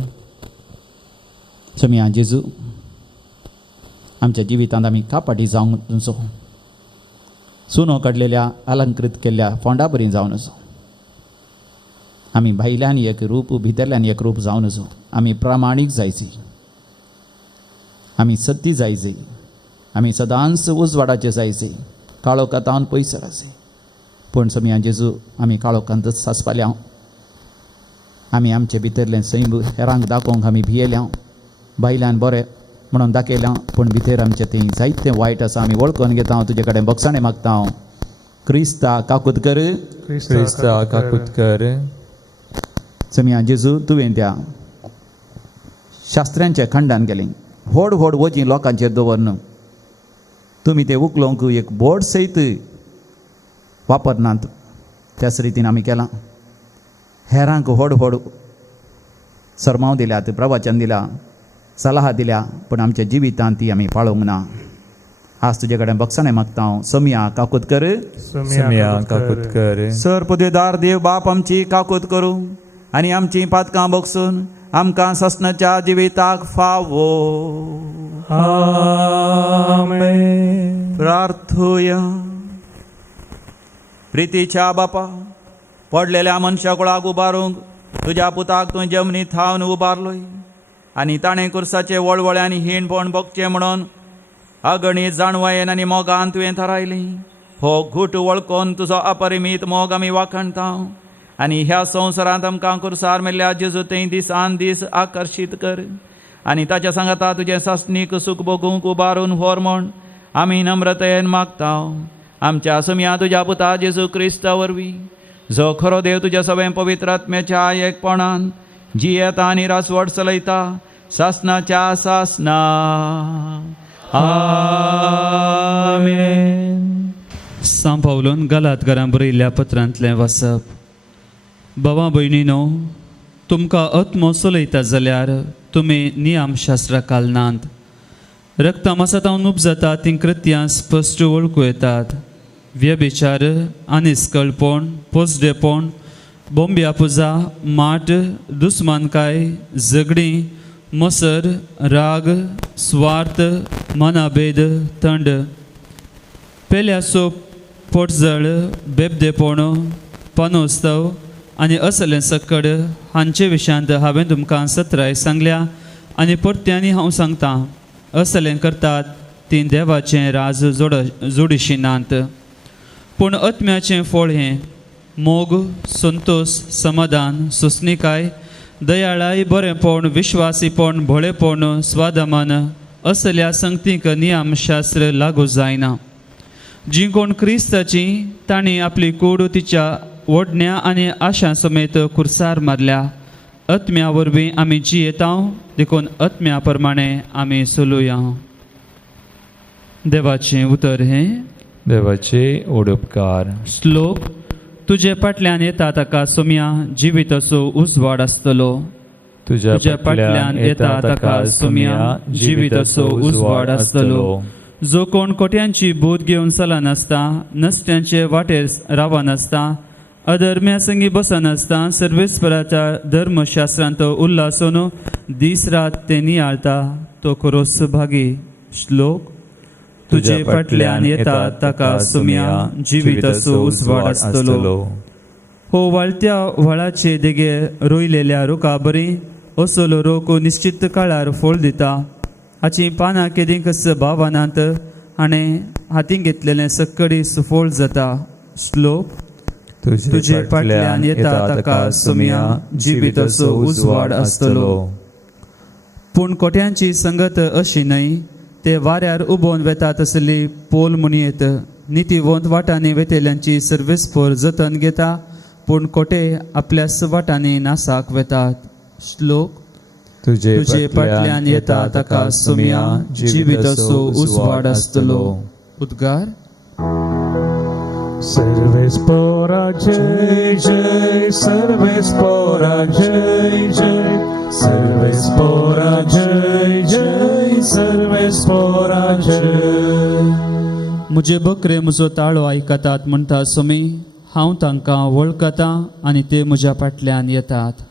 सोम्या जेजू आमच्या जिवितांत आमी कापाटी जावंक नजो. सुनो काडलेल्या अलंकृत केल्ल्या फोंडा बरी जावन नजो. आमी भायल्यान एक रूप भितरल्यान एक रूप जावन नजो. आमी प्रामाणीक जायचे. आमी सत्य जायचे. आमी सदांच उजवाडाचे जायचे. काळोखांतावन पयसर आसा पूण समिया जेजू आमी काळोखांतच सासपाल्या आमी आमचे भितरलें सैम हेरांक दाखोवंक आमी भियेल्या भायल्यान बरें म्हणून दाखयल्या पूण भितर आमचें तें जायतें वायट आसा आमी वळखून घेता हांव तुजे कडेन बक्षाणें मागता हांव क्रिस्ता काकूत कर क्रिस्ता काकूत कर समिया जेजू तुवें त्या शास्त्रांच्या खंडान गेलें व्हड व्हड वजी लोकांचेर दवरन तुमी तें उखलोवंक एक बोर्ड सयत वापरनात त्याच रितीन आमी केलां हेरांक व्हड व्हड सरमांव दिल्यात प्रवचन दिलां सलाह दिल्या पूण आमच्या जिवितांत ती आमी पाळोवंक ना आज तुजे कडेन बक्षाणें मागता हांव समिया काकूत कर सम्या काकूत कर सर पुदेदार देव बाप आमची काकूत करूं आनी आमची पातकां बगसून आमकां ससनाच्या जिविताक फावो आमेन प्रार्थुया प्रितीच्या बापा पडलेल्या मनशा कुळाक उबारूंक तुज्या पुताक तूं जमनी थावन उबारलोय आनी ताणें कुर्साचे वळवळे आनी हीणपण बगचें म्हणून अगणीत जाणवायेन आनी मोगान तुवें थारायली हो घूट वळखून तुजो अपरिमीत मोग आमी वाखणटा आनी ह्या संवसारांत आमकां कुर्सार मेल्ल्या जेजू तें दिसान दीस आकर्शीत कर आनी ताच्या सांगाता तुजें सस्नीक सूख बगूंक उबारून व्हर म्हूण आमी नम्रतेन मागता आमच्या समिया तुज्या पुता जेजू क्रिस्ता वरवीं जो खरो देव तुज्या सगळें पवित्र आत्म्याच्या एकपणान जियेता आनी रासवट चलयता सासनाच्या सासना आमेन. सांत पावलोन गलातकारांक बरयल्ल्या पत्रांतलें वाचप भावां भयणीनो तुमकां आत्मो चलयता जाल्यार तुमी नियमशास्त्र कालनात रक्तमासांत उपजता तीं कृत्यां स्पश्ट वळखूं येतात व्यभिचार आनिस्कळपण पोसडेपण बोंब्या पुजा माट दुस्मानकाय झगडीं मसर राग स्वार्थ मनाभेद थंड पेल्याचो पोटजळ बेबदेपण पानोस्तव आनी असलें सकड हांचे विशयांत हांवें तुमकां सत्राय सांगल्या आनी परत्यांनी हांव सांगतां असलें करतात तीं देवाचें राज जोडिशिनात पूण आत्म्याचें फळ हें मोग संतोष समाधान सुस्निकाय दयाळाय बरेंपण विश्वासीपण भोळेपण स्वादमान असल्या संगतीक नियमशास्त्र लागू जायना जी कोण क्रिस्ताची तांणी आपली कूड तिच्या ओडण्या आनी आशां समेत कुर्सार मारल्या आत्म्या वरवीं आमी जियेता देखून आत्म्या प्रमाणे आमी चलुया देवाचें उतर हें देवाचे ओडपकार श्लोक तुजे फाटल्यान येता ताका सोम्या जिविताचो उजवाड आसतलो तुज्या फाटल्यान येता ताका सोम्या जिविताचो उजवाड आसतलो जो कोण कोट्यांची बोध घेवन चलनासता नसत्यांचे वाटेर रावनासता अधर्म्या संगी बसनासता सर्वेस्पराच्या धर्मशास्त्रांत उल्हासून दीस रात ते नियाळता तो खरोच भागी श्लोक तुजे फाटल्यान येता ताका सोम्या जिविताचो उजवाड आसतलो हो वाळत्या व्हळाचे देगे रोयलेल्या रोका बरी असलो रोक निश्चित काळार फळ दिता हाची पानां केदींकच भावानांत आनी हातीन घेतलेलें सक्कडी सुफोळ जाता श्लोक तुजे फाटल्यान येता ताका सोम्या जिविताचो उजवाड आसतलो पूण कोट्यांची संगत अशी न्हय ते वाऱ्यार उबोवन वेतात असली पोल मुनयेत नितीवंत वाटांनी वेतेल्यांची सर्वेस्पर जतन घेता पूण कोटे आपल्या वाटांनी नासाक वेतात श्लोक तुजे फाटल्यान येता ताका सोम्या जिविताचो उजवाड आसतलो उद्गार सर्वेस्परा जय जय सर्वेस्परा जय जय सर्वेस्परा जय जय सर्वेस्परा जय मुझे बकरे म्हजो ताळो आयकतात म्हणटा सोमी हांव तांकां वळखतां आनी ते म्हज्या फाटल्यान येतात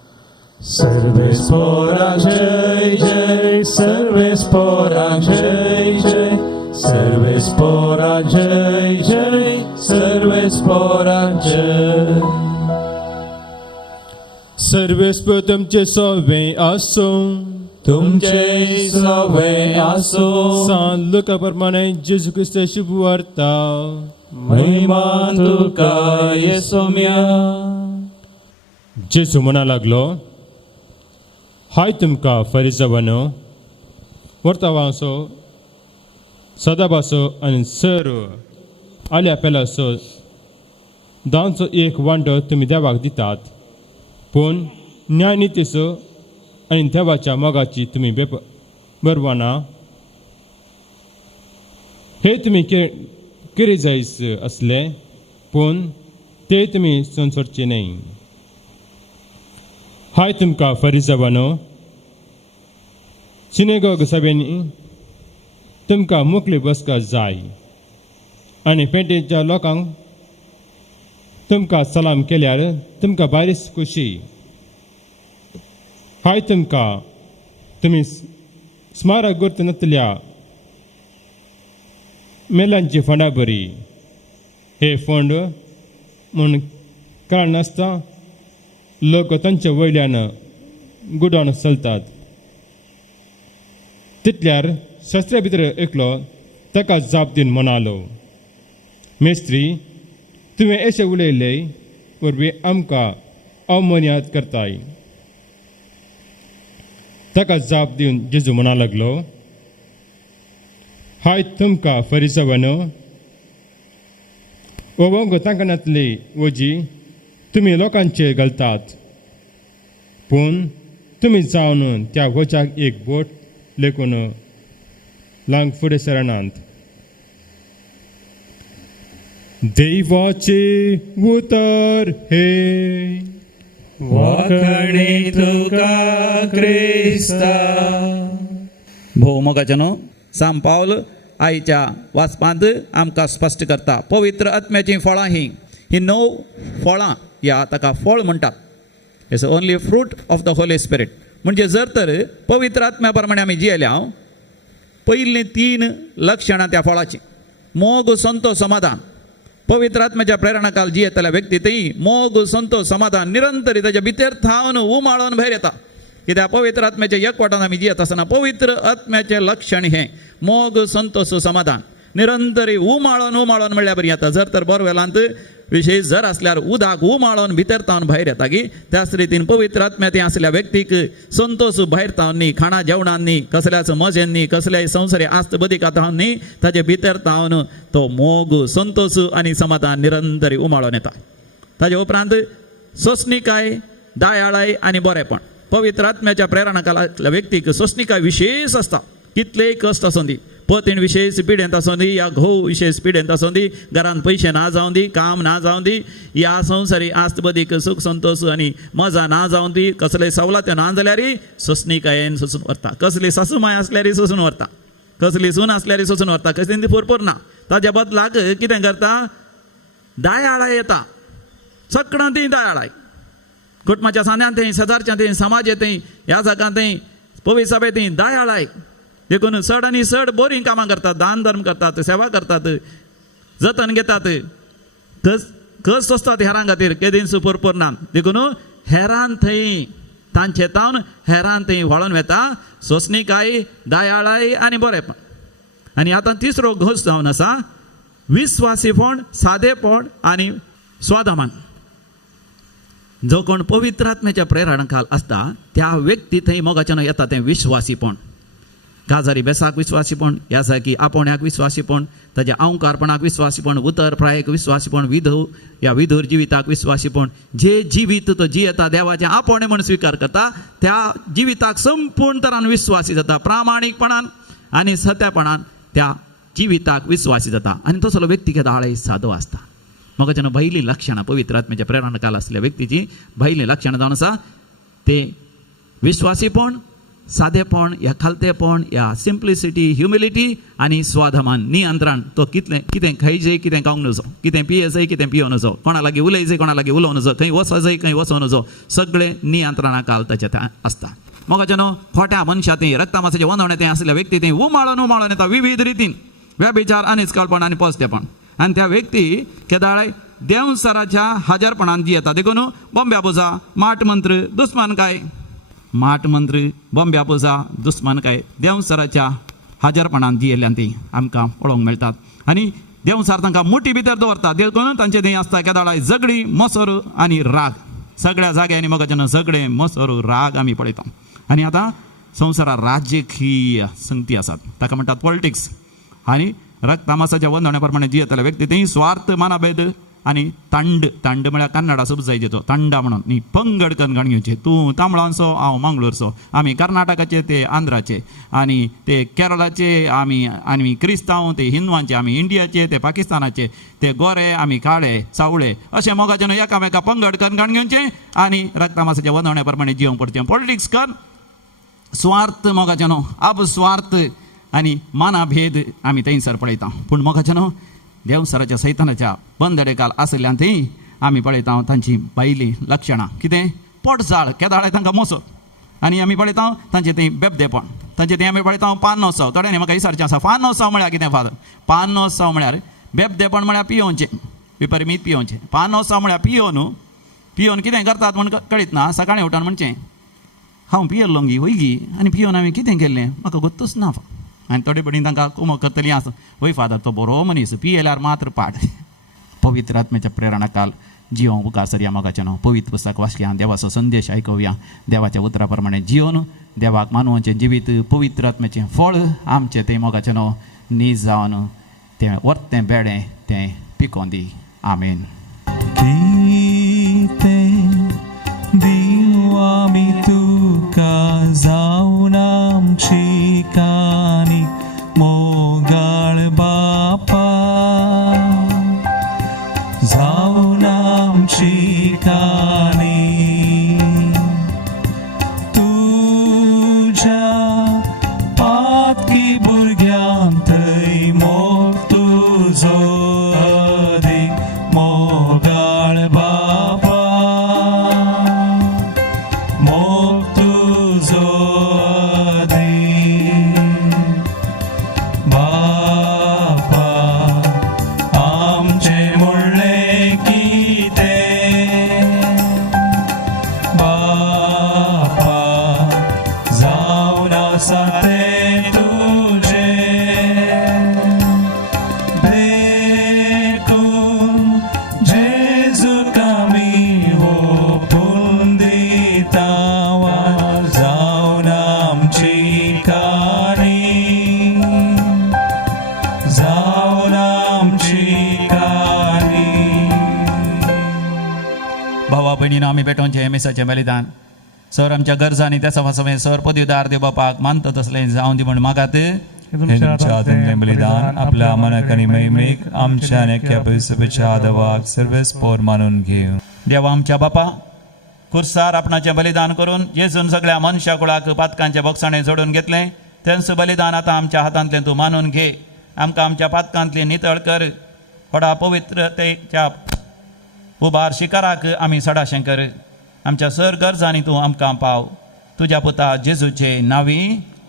सर्वेस्परा जय जय सर्वेस्परा जय जय सर्वेस्परा जय जय सर्वेस्परा जय सर्वेस्पर तुमचे सवे आसूं तुमचे सवे आसूं सांत लुका प्रमाणे जेजू ख्रिस्त शुभ वार्ता महिमा तुका येसोम्या. जेजू म्हणा लागलो, हाय तुमकां फरिसांवांनो, वर्तावांचो सदाबाचो आनी सर्व आल्या पेलाचो दांचो एक वांटो तुमी देवाक दितात, पूण न्यायनितीचो आनी देवाच्या मोगाची तुमी बरवाना हे तुमी केरी जायस असले, पूण ते तुमी सोडचे न्हय. हाय तुमकां फरिसांवांनो, सिनेगॉग सभेनी तुमकां मुखली बसका जाय आनी पेटेच्या लोकांक तुमकां सलाम केल्यार तुमकां बारीस खुशी. हाय तुमकां तुमी स्मारक गुर्त नातल्या मेलांची फंडा बरी. हे फंड म्हूण काळ नासता लोक तांच्या वयल्यान गुडावन चलतात. तितल्यार शस्त्रा भितर एकलो ताका जाप दिवन म्हणालो, मेस्त्री, तुवें अशें उलयले वरवीं आमकां अवमान्यात करताय. ताका जाप दिवन जेजू म्हणा लागलो, हाय तुमकां फरिसांवांनो, ओवंग तांकणातली वजी तुमी लोकांचेर घालतात, पूण तुमी जावन त्या वजाक एक बोट लेखून लांग फुडें सरनात. देवाचे उतर हे वाखणी तुका क्रिस्ता. भोव मोगाचनो, सांत पावल आयच्या वाचपांत आमकां स्पश्ट करता, पवित्र आत्म्याची फळां ही 9 फळां ह्या ताका फळ म्हणटात. It's only fruit of the Holy spirit. म्हणजे जर तर पवित्र आत्म्या प्रमाणे आमी जियेल्या, पयलीं 3 लक्षणां त्या फळाची: मोग, संतोष, समाधान. पवित्र आत्म्याच्या प्रेरणाकाल जियेतल्या व्यक्ती तेही मोग, संतोष, समाधान निरंतरी ताच्या भितर थावन उमाळून भायर येता. कित्याक पवित्र आत्म्याच्या एकवटान आमी जियेत आसतना पवित्र आत्म्याचें लक्षण हें मोग, संतोष, समाधान निरंतरी उमाळून म्हणल्यार बरी येता. जर तर बोरवेलांत विशेष जर आसल्यार उदक उमाळून भितर तावन भायर येता की त्याच रितीन पवित्र आत्म्यात आसल्या व्यक्तीक संतोष भायर तावन न्ही, खाणा जेवणान न्ही, कसल्याच मजेन न्ही, कसल्याय संवसारी आस्त बदिकात तावन न्ही, ताचे भितर तावन तो मोग, संतोष आनी समाधान निरंतरी उमाळून येता. ताजे उपरांत सोंसणीकाय, दयाळाय आनी बरेपण. पवित्र आत्म्याच्या प्रेरणाकालांतल्या व्यक्तीक सोंसणीकाय विशेष आसता. कितलेय कश्ट आसूं दी, पतीन विशेष पिडेंत आसूं दी, या घोव विशेष पिडेंत आसूं दी, घरांत पयशे ना जावं दी, काम ना जावं दी, या संवसारी आस्त बदीक सुख संतोष आनी मजा ना जावं दी, कसले सवलत्यो ना जाल्यारय सोंसणीकायेन सोंसून व्हरता. कसली सासू माय आसल्यारय सोंसून व्हरता, कसली सून आसल्यारय सोंसून व्हरता, कसली ती फरफर ना. ताच्या बदलाक कितें करता, दयाळाय येता. सगळां ती दयाळाय. कुटुंबाच्या सान्यांत थंय, शेजारच्या थंय, समाजांत थंय, ह्या जागांत थंय, पवित्र सभेंत थंय दयाळाय. देखून चड आनी चड बरीं कामां करतात, दान धर्म करतात, सेवा करतात, जतन घेतात, कस सोंसतात हेरां खातीर, केदीन सुपर ना. देखून हेरां थंय तांचे तावन हेरां थंय वळोन वेता सोंसणीकाय, दयाळाय आनी बरेपण. आनी आतां तिसरो घोश जावन आसा विस्वासीपण, सादेपण आनी स्वादमान. जो कोण पवित्र आत्म्याच्या प्रेरणाखाल आसता त्या व्यक्ती थंय मोगाच्यान येता तें विश्वासीपण. काजारी बेसाक विश्वासीपण, ह्या जागी आपोण्याक विश्वासीपण, ताच्या अहंकारपणाक विश्वासीपण, उतर प्रायक विश्वासीपण, ह्या विधूर जिविताक विश्वासीपण. जे जिवीत तो जियेता देवाचें आपोणे म्हूण स्विकार करता त्या जिविताक संपूर्ण तरान विश्वासी जाता. प्रामाणीकपणान आनी सत्यापणान त्या जिविताक विश्वासी जाता. आनी तसलो व्यक्ती केदाळय सादो आसता. मोगाच्यान भायलीं लक्षणां पवित्र आत्म्याच्या प्रेरणाकाल आसल्या व्यक्तीची भायलीं लक्षणां जावन आसा ते विश्वासीपण, सादेपण, या खालतेपण, या सिंप्लिसिटी, ह्युमिलिटी आनी स्वाधमान, नियंत्रण. तो कितें खायचें, कितें खावंक नजो, कितें पियेचें, कितें पियो नजो, कोणा लागीं उलयचें, कोणा लागीं उलोवं नजो, खंय वचोचें, खंय वचों नजो, सगळें नियंत्रणा काल ताचे आसता. मोगाच्यान खोट्या मनशां थंय, रक्तामासाचें वंदवणें थंय आसल्या व्यक्ती थंय उमाळून येता विविध रितीन व्यभिचार, अनिश्कळपण आनी पोस्तेपण. आनी त्या व्यक्ती केदाळय देवसराच्या हाजरपणान जियेता. देखून बॉम्ब्या पुजा, माट मंत्र, दुस्मानकाय, माट मंत्र, बॉम्ब्या पुजा, दुस्मानकाय देवसराच्या हाजरपणान जियेल्ल्यान ती आमकां पळोवंक मेळटात. आनी देव सार तांकां मुठी भितर दवरता देखून तांचे थंय आसता केदाळाय झगडी मसोर आनी राग सगळ्या जाग्यांनी मोगाच्यान झगडे मसोर राग आमी पळयता आनी आतां संवसारात राजकीय संगती आसात ताका म्हणटात पॉलिटिक्स आनी रक्त तामासाच्या वंदवण्या प्रमाणे जियेतले व्यक्ती थंय स्वार्थ मानाभेद आनी तांड तांड म्हळ्यार कन्नडा शब्द जाय तो तांडा म्हणून न्ही पंगड कणगणग्योचे तूं तांबळांचो हांव मांगलोरचो आमी कर्नाटकाचे ते आंध्राचे आनी ते केरळाचे आमी क्रिस्तांव ते हिंदुवांचे आमी इंडियाचे ते पाकिस्तानाचे ते गोरे आमी काळे सावळे अशें मोगाच्यान एकामेका पंगड कणगणग्योचे आनी रक्त तामासाच्या वंदवण्या प्रमाणे जियोंक पडचें पॉलिटिक्स कर स्वार्थ मोगाच्यानो अपस्वार्थ आनी मानाभेद आमी थंयसर पळयता पूण मोगाच्यानो देवसराच्या सैतानाच्या बंदडेकाल आसल्यान थंय आमी पळयता तांची भायली लक्षणां कितें पोटजाळ केदाळे तांकां मोसो आनी आमी पळयता तांचे थंय बेबदेपण तांचे थंय आमी पळयता पानोत्सव थोड्यांनी म्हाका विचारचें आसा पानोत्सव म्हळ्यार कितें फादर पानोत्सव म्हळ्यार बेबदेपण म्हळ्यार पियोवचें विपरीत पियोवचें पानोत्सव म्हळ्यार पियो न्हू पियोन कितें करतात म्हण कळीत ना सकाळीं उठोन म्हणचें हांव पियल्लो गी वय गी आनी पियोन हांवें कितें केल्लें म्हाका गोत्तूच ना आनी थोडे बडी तांकां कुमक करतलीं आसा वय फादर तो बरो मनीस पियेल्यार मात्र पाड पवित्र आत्म्याच्या प्रेरणाकाल जियो मुखार सरया मोगाच्यान पवित्र पुस्तक वाचया देवाचो संदेश आयकुया देवाच्या उतरा प्रमाणे जियोन देवाक मानवाचें जिवीत पवित्र आत्म्याचें फळ आमचें तें मोगाच्यान नीज जावन तें वर्तें बेडें तें पिकोवन दी आमेन आमी तुका जावन आमची कानी मोगाळ बापा जावन आमची कानी तुझ्या पातकी भुरग्यांतय मोग तुजो अदीक मोगाळ बापा मोग तुजो बापा आमचे म्हणलें कितें बापा जावन आसा तें तुजें देखून जेजूक आमी ओपून दिता जावन आमची कानी जावन आमची कानी भावा भयणीनो आमी भेटोवचें हे मेसाचें बलिदान सर आमच्या गरजांनी त्या सभासमें सर पदवीदार देव बापाक मानता तसलें जावं दी म्हण मागात तुमच्या बलिदान आपल्या मनाक आनी महिमेक आमच्या नेक्या पयसुपेच्या आदवाक सर्वेस्पोर मानून घेव देवा आमच्या बापा खुर्सार आपणाचें बलिदान करून जेजून सगळ्या मनशा कुळाक पातकांचें बोगसाणें जोडून घेतलें तेंच बलिदान आतां आमच्या हातांतलें तूं मानून घे आमकां आमच्या पातकांतली नितळ कर व्हडा पवित्रतेच्या उबार शिकाराक आमी सडाशें कर आमच्या सर गरजांनी तूं आमकां पाव तुज्या पुता जेजूचे नांवी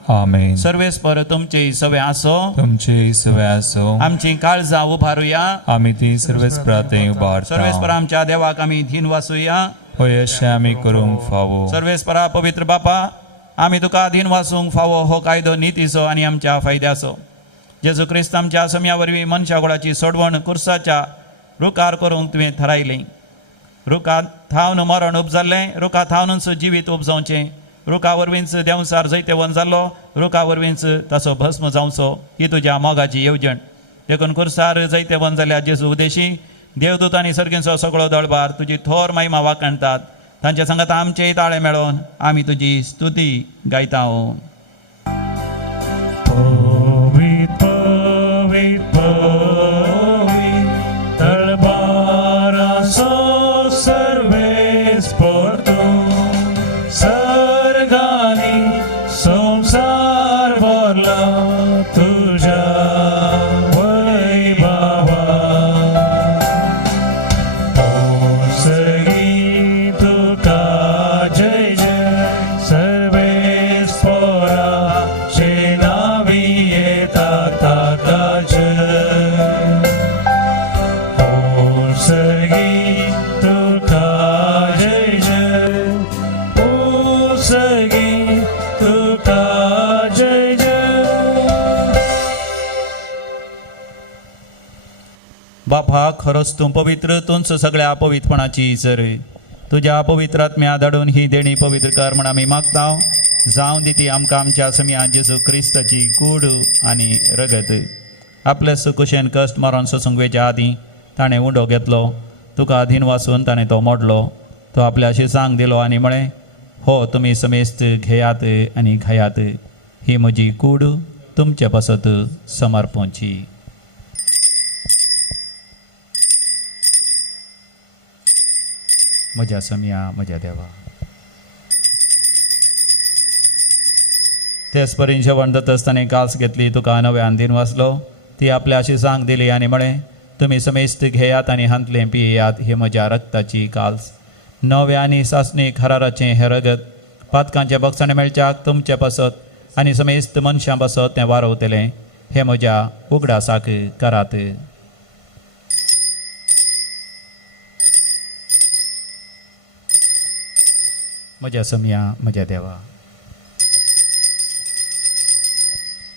आमेन सर्वेस्पर तुमचे सवे आसो तुमचे सवय आसो आमची काळजां उबारुया आमी ती सर्वेस्पराते उबारता सर्वेस्पर आमच्या देवाक आमी धीन वासुया होय अशें आमी करूंक फावो सर्वेस्परा पवित्र बापा आमी तुका धीन वासूंक फावो हो कायदो नितीचो आनी आमच्या फायद्याचो जेजू क्रिस्त आमच्या समया वरवीं मनशा कुळाची सोडवण कुर्साच्या रुखार करूंक तुवें थारायलें रुखार थावन मरण उपजाल्लें रुखा थावनूच जिवीत उपजावचें रुखा वरवींच देवसार जैतेवन जाल्लो रुखा वरवींच ताचो भस्म जावचो ही तुज्या मोगाची येवजण देखून कुर्सार जैतेवन जाल्ल्या जेजू उदेशी देवदूत आनी सर्गींचो सगळो दळबार तुजी थोर महिमा वाकणटात तांचे सांगात आमचेय ताळे मेळोवन आमी तुजी स्तुती गायता सर्वेस्पर खरोच तूं पवित्र तूंच सगळ्या पवित्रपणाची सर तुज्या पवित्र आत्म्या धाडून ही देणी पवित्र कर म्हण आमी मागता जावं दिती आमकां आमच्या समिया जेजू क्रिस्ताची कूड आनी रगत आपल्या सुकुशेन कश्ट मारून ससुंगवेच्या आदीं ताणें उंडो घेतलो तुका अधीन वाचून ताणें तो मोडलो तो आपल्या शिसांक दिलो आनी म्हळें हो तुमी समेस्त घेयात आनी खायात ही म्हजी कूड तुमचे पासत समर्पोवची म्हज्या समिया म्हज्या देवा तेच परीन जेवण दत आसतना काल्स घेतली तुका नव्यान दिन वाचलो ती आपल्या शिसांक दिली आनी म्हळें तुमी समेस्त घेयात आनी हांतले पियेयात ही म्हज्या रक्ताची काल्स नव्या आनी सासणीक हराराचें हें रगत पातकांचे बक्षाणे मेळच्याक तुमचे पासत आनी समेस्त मनशां पासत तें वारवतलें हे म्हज्या उगडासाक करात म्हज्या समिया म्हज्या देवा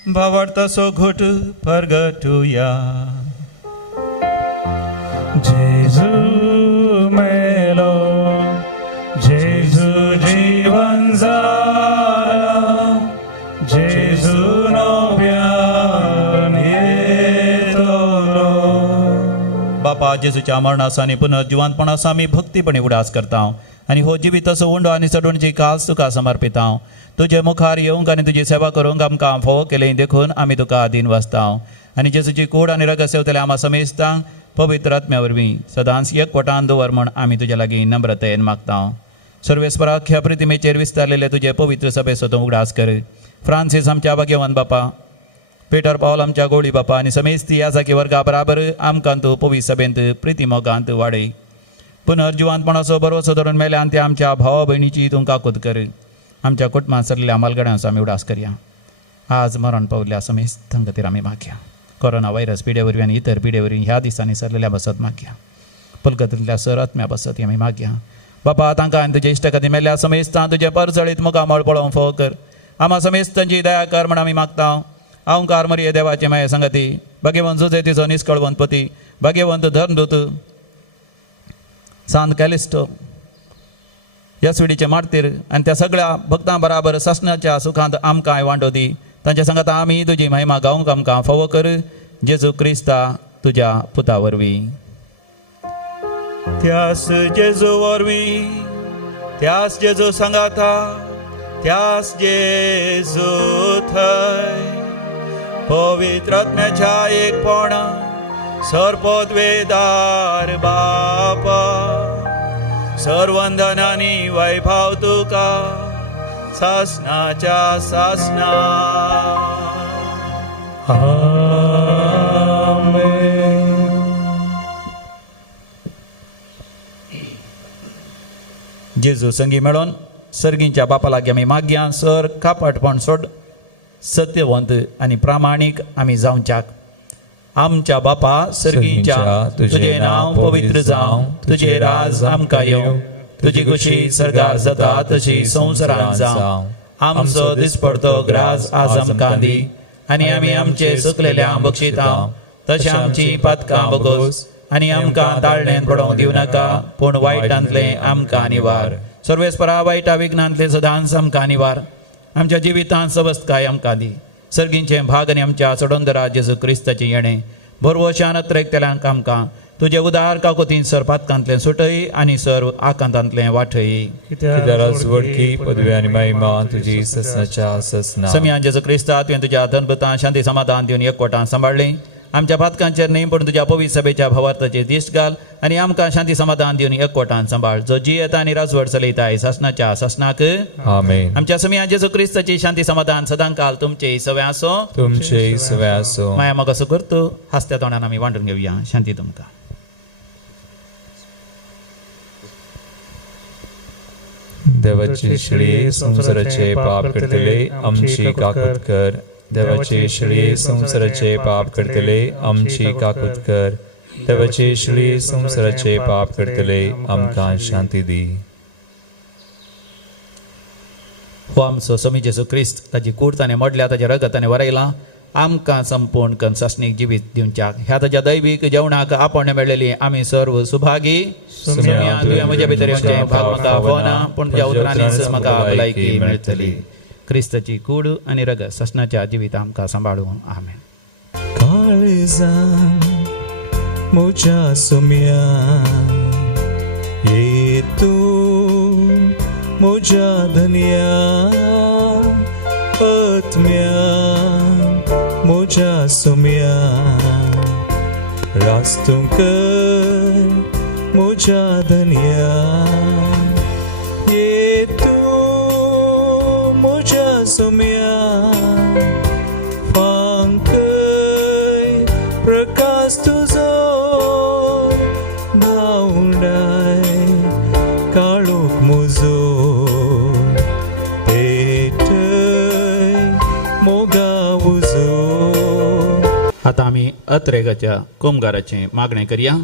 भावार्थाचो घोट परगटुया जेजू मेलो जेजू जीवन जाला जेजू नव्यान येतलो बापा जेजूच्या मरणासा आनी पुनर्जिवांतपणासा आमी भक्तीपणी उडास करता आनी हो जिविताचो उंडो आनी चडोवणेची काल्स तुका समर्पिता तुजे मुखार येवंक आनी तुजी सेवा करूंक आमकां फोव केलें देखून आमी तुका अधीन वाचता आनी जेजूची कूड आनी रगत सेवतले आम्हा समेस्तांक पवित्र आत्म्या वरवीं सदांच एकवटान दवर म्हण आमी तुज्या लागीं नम्रतेन मागता सर्वेस्परा अख्ख्या प्रतिमेचेर विस्तारलेले तुजे पवित्र सभेचो तूं उगडास कर फ्रांसीस आमच्या भाग्यवान बापा पेटर पावल आमच्या गोळी बापा आनी समेस्त ह्या जागी वर्गा बराबर आमकां तूं पवित्र सभेंत प्रितीमोगांत वाडय पुनर्जिवांतपणाचो बरोसो धरून मेल्यान त्या आमच्या भावा भयणीची तूं काकूत कर आमच्या कुटुंबांत सरलेल्या मालगड्यांचो आमी उडास करया आज मरण पावल्या समेस्त खातीर आमी मागया कोरोना व्हायरस पिडे वरवीं आनी इतर पिडे वरवीं ह्या दिसांनी सरलेल्या बसत मागया पलकतींतल्या सर आत्म्या बसत आमी मागया बापा तांकां आनी तुजे इश्ट खातीर मेल्या समेस्तां तुजे परचळीत मुखामळ पळोवंक फोव कर आम्हा समेस्तांची दया कर म्हण आमी मागता अवंकार मरिये देवाचे माये संगती भाग्यवंत जुजेतीचो निश्कळवंत पती भाग्यवंत धर्मदूत सांत कॅलिस्टो ह्या सुडीचे मार्तीर आनी त्या सगळ्या भक्तां बराबर सासणाच्या सुखांत आमकांय वांटो दी तांच्या सांगात आमी तुजी महिमा गावंक आमकां फावो कर जेजू क्रिस्ता तुज्या पुता वरवीं त्यास जेजू वरवीं त्यास जेजू सांगाता त्यास जेजू थंय पवित्र आत्म्याच्या एकपणा सर्पोद्वेदार बापा सर्वंदनानी वैभव तुका सासनाच्या सासना जेजू संगी मेळोन सर्गींच्या बापा लागीं आमी मागया सर कापटपण सोड सत्यवंत आनी प्रामाणीक आमी जावच्याक आमच्या बापा सर्गींच्या तुझे नांव पवित्र जावं तुझे राज आमकां येवं तुजी खुशी सर्गार जाता तशी संवसारांत जावं आमचो दिसपडतो ग्रास आज आमकां दी आनी आमी आमचे सुकलेल्या बक्षिता तशें आमची पातकां बगोस आनी आमकां ताळणेन पडोवंक दिवं नाका पूण वायटांतले आमकां निवार सर्वेस्परा वायटा विघ्नांतले सदांच आमकां निवार आमच्या जिवितांत सबस्तकाय आमकां दी सर्गींचे भाग आनी आमच्या सोडोंदरा जेजू क्रिस्ताचें येणें भरवशान अत्रेकतेल्यांक आमकां तुजे उदार काकोतीन सर पातकांतलें सुटय आनी सर आकांतांतलें वाठय कित्याक वडकी पदवी आनी महिमा तुजी ससनाच्या ससना समियान जेजू क्रिस्ता तुवें तुज्या धनभतां शांती समाधान दिवन एकवटान सांबाळलें आमच्या पातकांचेर न्ही पूण तुज्या पवित्र सभेच्या भवार्थाचेर दिश्ट घाल आनी आमकां शांती समाधान दिवन एकवटान सांबाळ जो जियेता आनी राजवट चलयताय सासनाच्या सासनाक आमेन आमच्या समिया जेजू क्रिस्ताची शांती समाधान सदांकाल तुमचे सवय आसो तुमचे सवय आसो माया मोग असो करतो हास्त्या तोंडान आमी वांटून घेवया शांती तुमकां देवाची शिळे संवसाराचे पाप करतले आमची काकूत कर देवाचे शिळे संवसाराचे पाप करतले आमची काकूत कर देवाचे शिळे संवसाराचे पाप करतले आमकां शांती दी हो आमचो समी जेजू क्रिस्त ताची कूड ताणें मोडल्या ताच्या रगत ताणें वरयलां आमकां संपूर्ण करून सस्नीक जिवीत दिवच्याक ह्या ताच्या दैवीक जेवणाक आपण मेळलेली आमी सर्व सुभागी सुम्या तुवें म्हज्या भितर येवचें भाग म्हाका फोना पूण तुज्या उतरांनीच म्हाका भलायकी मेळटली. क्रिस्ताची कूड आनी रगत ससनाच्या जिवीत आमकां सांबाळूं. आमेन. काळजां म्हज्या सुम्या ये तूं म्हज्या धन्या आत्म्या म्हज्या सुम्या रास्तूं कर म्हज्या धन्या ये तूं म्हज्या सुम्या फांकय प्रकाश तुजो धांवडाय काळोख म्हजो पेटय मोगा उजो. आतां आमी अत्रेगाच्या कोमगाराचें मागणें करया.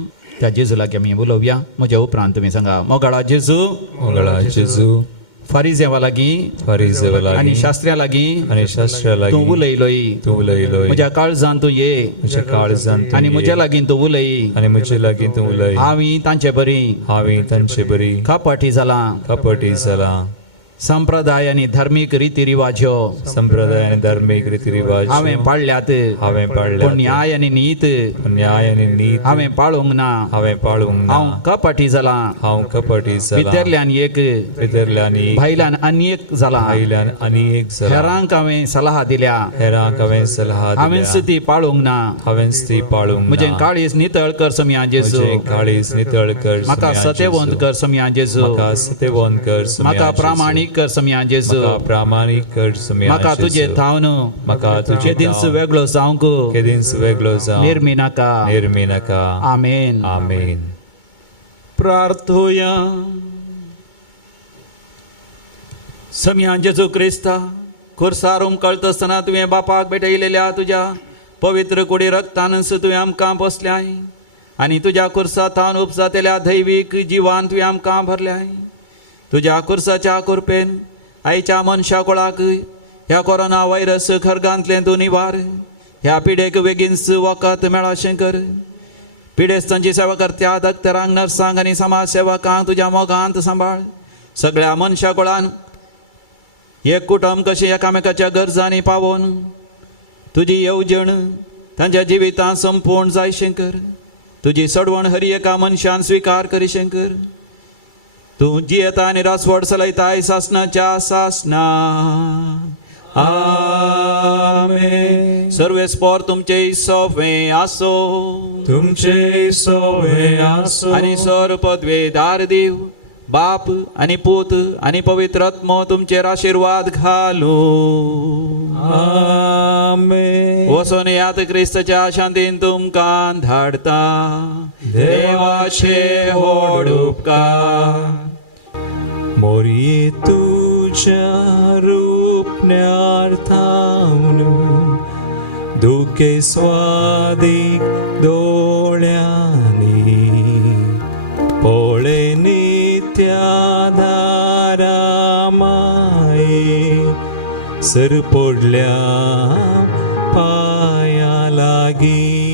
त्या जेजू लागीं आमी उलोवया. म्हज्या उपरांत तुमी सांगा. मोगाळा जेजू, मोगळा जेजू, फारिजेवा लागीं फारिजेवा लागीं आनी शास्त्र्यां लागीं आनी शास्त्र्या लागीं तूं उलयलोय. तूं उलयलोय. म्हज्या काळजांत तूं ये म्हज्या काळजांत तूं आनी ये. म्हज्या लागीं तूं उलय. आनी म्हजे लागीं तूं उलय. हांवें तांचे बरी हांवें तांचे बरी कपटी जालां. कपटी जालां. संप्रदाय आनी धार्मीक रिती रिवाज संप्रदाय आनी धार्मीक रिती रिवाज हांवें पाळल्यात. हांवें पाळल्यात. पूण न्याय आनी नीत न्याय आनी नीत हांवें पाळूंक ना. हांवें पाळूंक हांव ना. कपटी जालां. हांव कपटी जालां. भितरल्यान एक भितरल्यान एक भायल्यान आनी एक जालां. भायल्यान आनी एक जालां. हेरांक हांवें सलाह दिल्या. हेरांक हांवें सलाह हांवें दिल्या. ती पाळूंक ना. हांवें ती पाळूंक म्हजें ना. काळीज नितळ कर समया जेजू. म्हजें काळीज नितळ कर म्हाका समया सत्यवंत जेजू. कर समया जेजू. म्हाका सत्यवंत कर समया म्हाका जेजू. प्रामाणीक कर समया जेजू. म्हाका प्रामाणीक कर समया म्हाका जेजू. तुजें थावन म्हाका तुजें केदींच थावन वेगळो जावंक केदींच वेगळो जावं निर्मी नाका. निर्मी नाका. आमेन. आमेन. प्रार्थोया. समया जेजू क्रिस्ता खुर्सार उमकळतना तुवें बापाक भेटयलेल्या तुज्या पवित्र कुडी रक्तानस तुवें आमकां पोसल्याय आनी तुज्या खुर्सांतान उपजातेल्या दैवीक जिवान तुवें आमकां भरल्याय. तुज्या खुर्साच्या कृपेन आयच्या मनशा कुळाक ह्या कोरोना व्हायरस खरगांतलें तूं निवार. ह्या पिडेक बेगीनच वखद मेळाशें कर. पिडेस्तांची सेवा करत्या दोतोरांक नर्सांक आनी समाज सेवकांक तुज्या मोगांत सांबाळ. सगळ्या मनशा कुळान एक कुटुंब कशें एकामेकाच्या गरजांनी पावोवन तुजी येवजण तांच्या जिवितांत संपूर्ण जायशें कर. तुजी सडवण हर एका मनशान स्विकार करीशें कर. तूं जियेता आनी रासवड चलयताय सासनाच्या सासना. आमेन. सर्वेस्पोर तुमचे सोफे आसो. तुमचे सोवे आसो. आनी सर पदवेदार देव बाप आनी पूत आनी पवित्र आत्मो तुमचेर आशिर्वाद घालो. आमेन. वचोन यात क्रिस्ताच्या शांतीन तुमकां धाडता. देवाचे व्हड उपकार. मोरये तुझ्या रूपण्यार्थान दुखे स्वादीक दोळ्यांनी पोळे नित्याधारा माये सर पडल्या पाया लागी.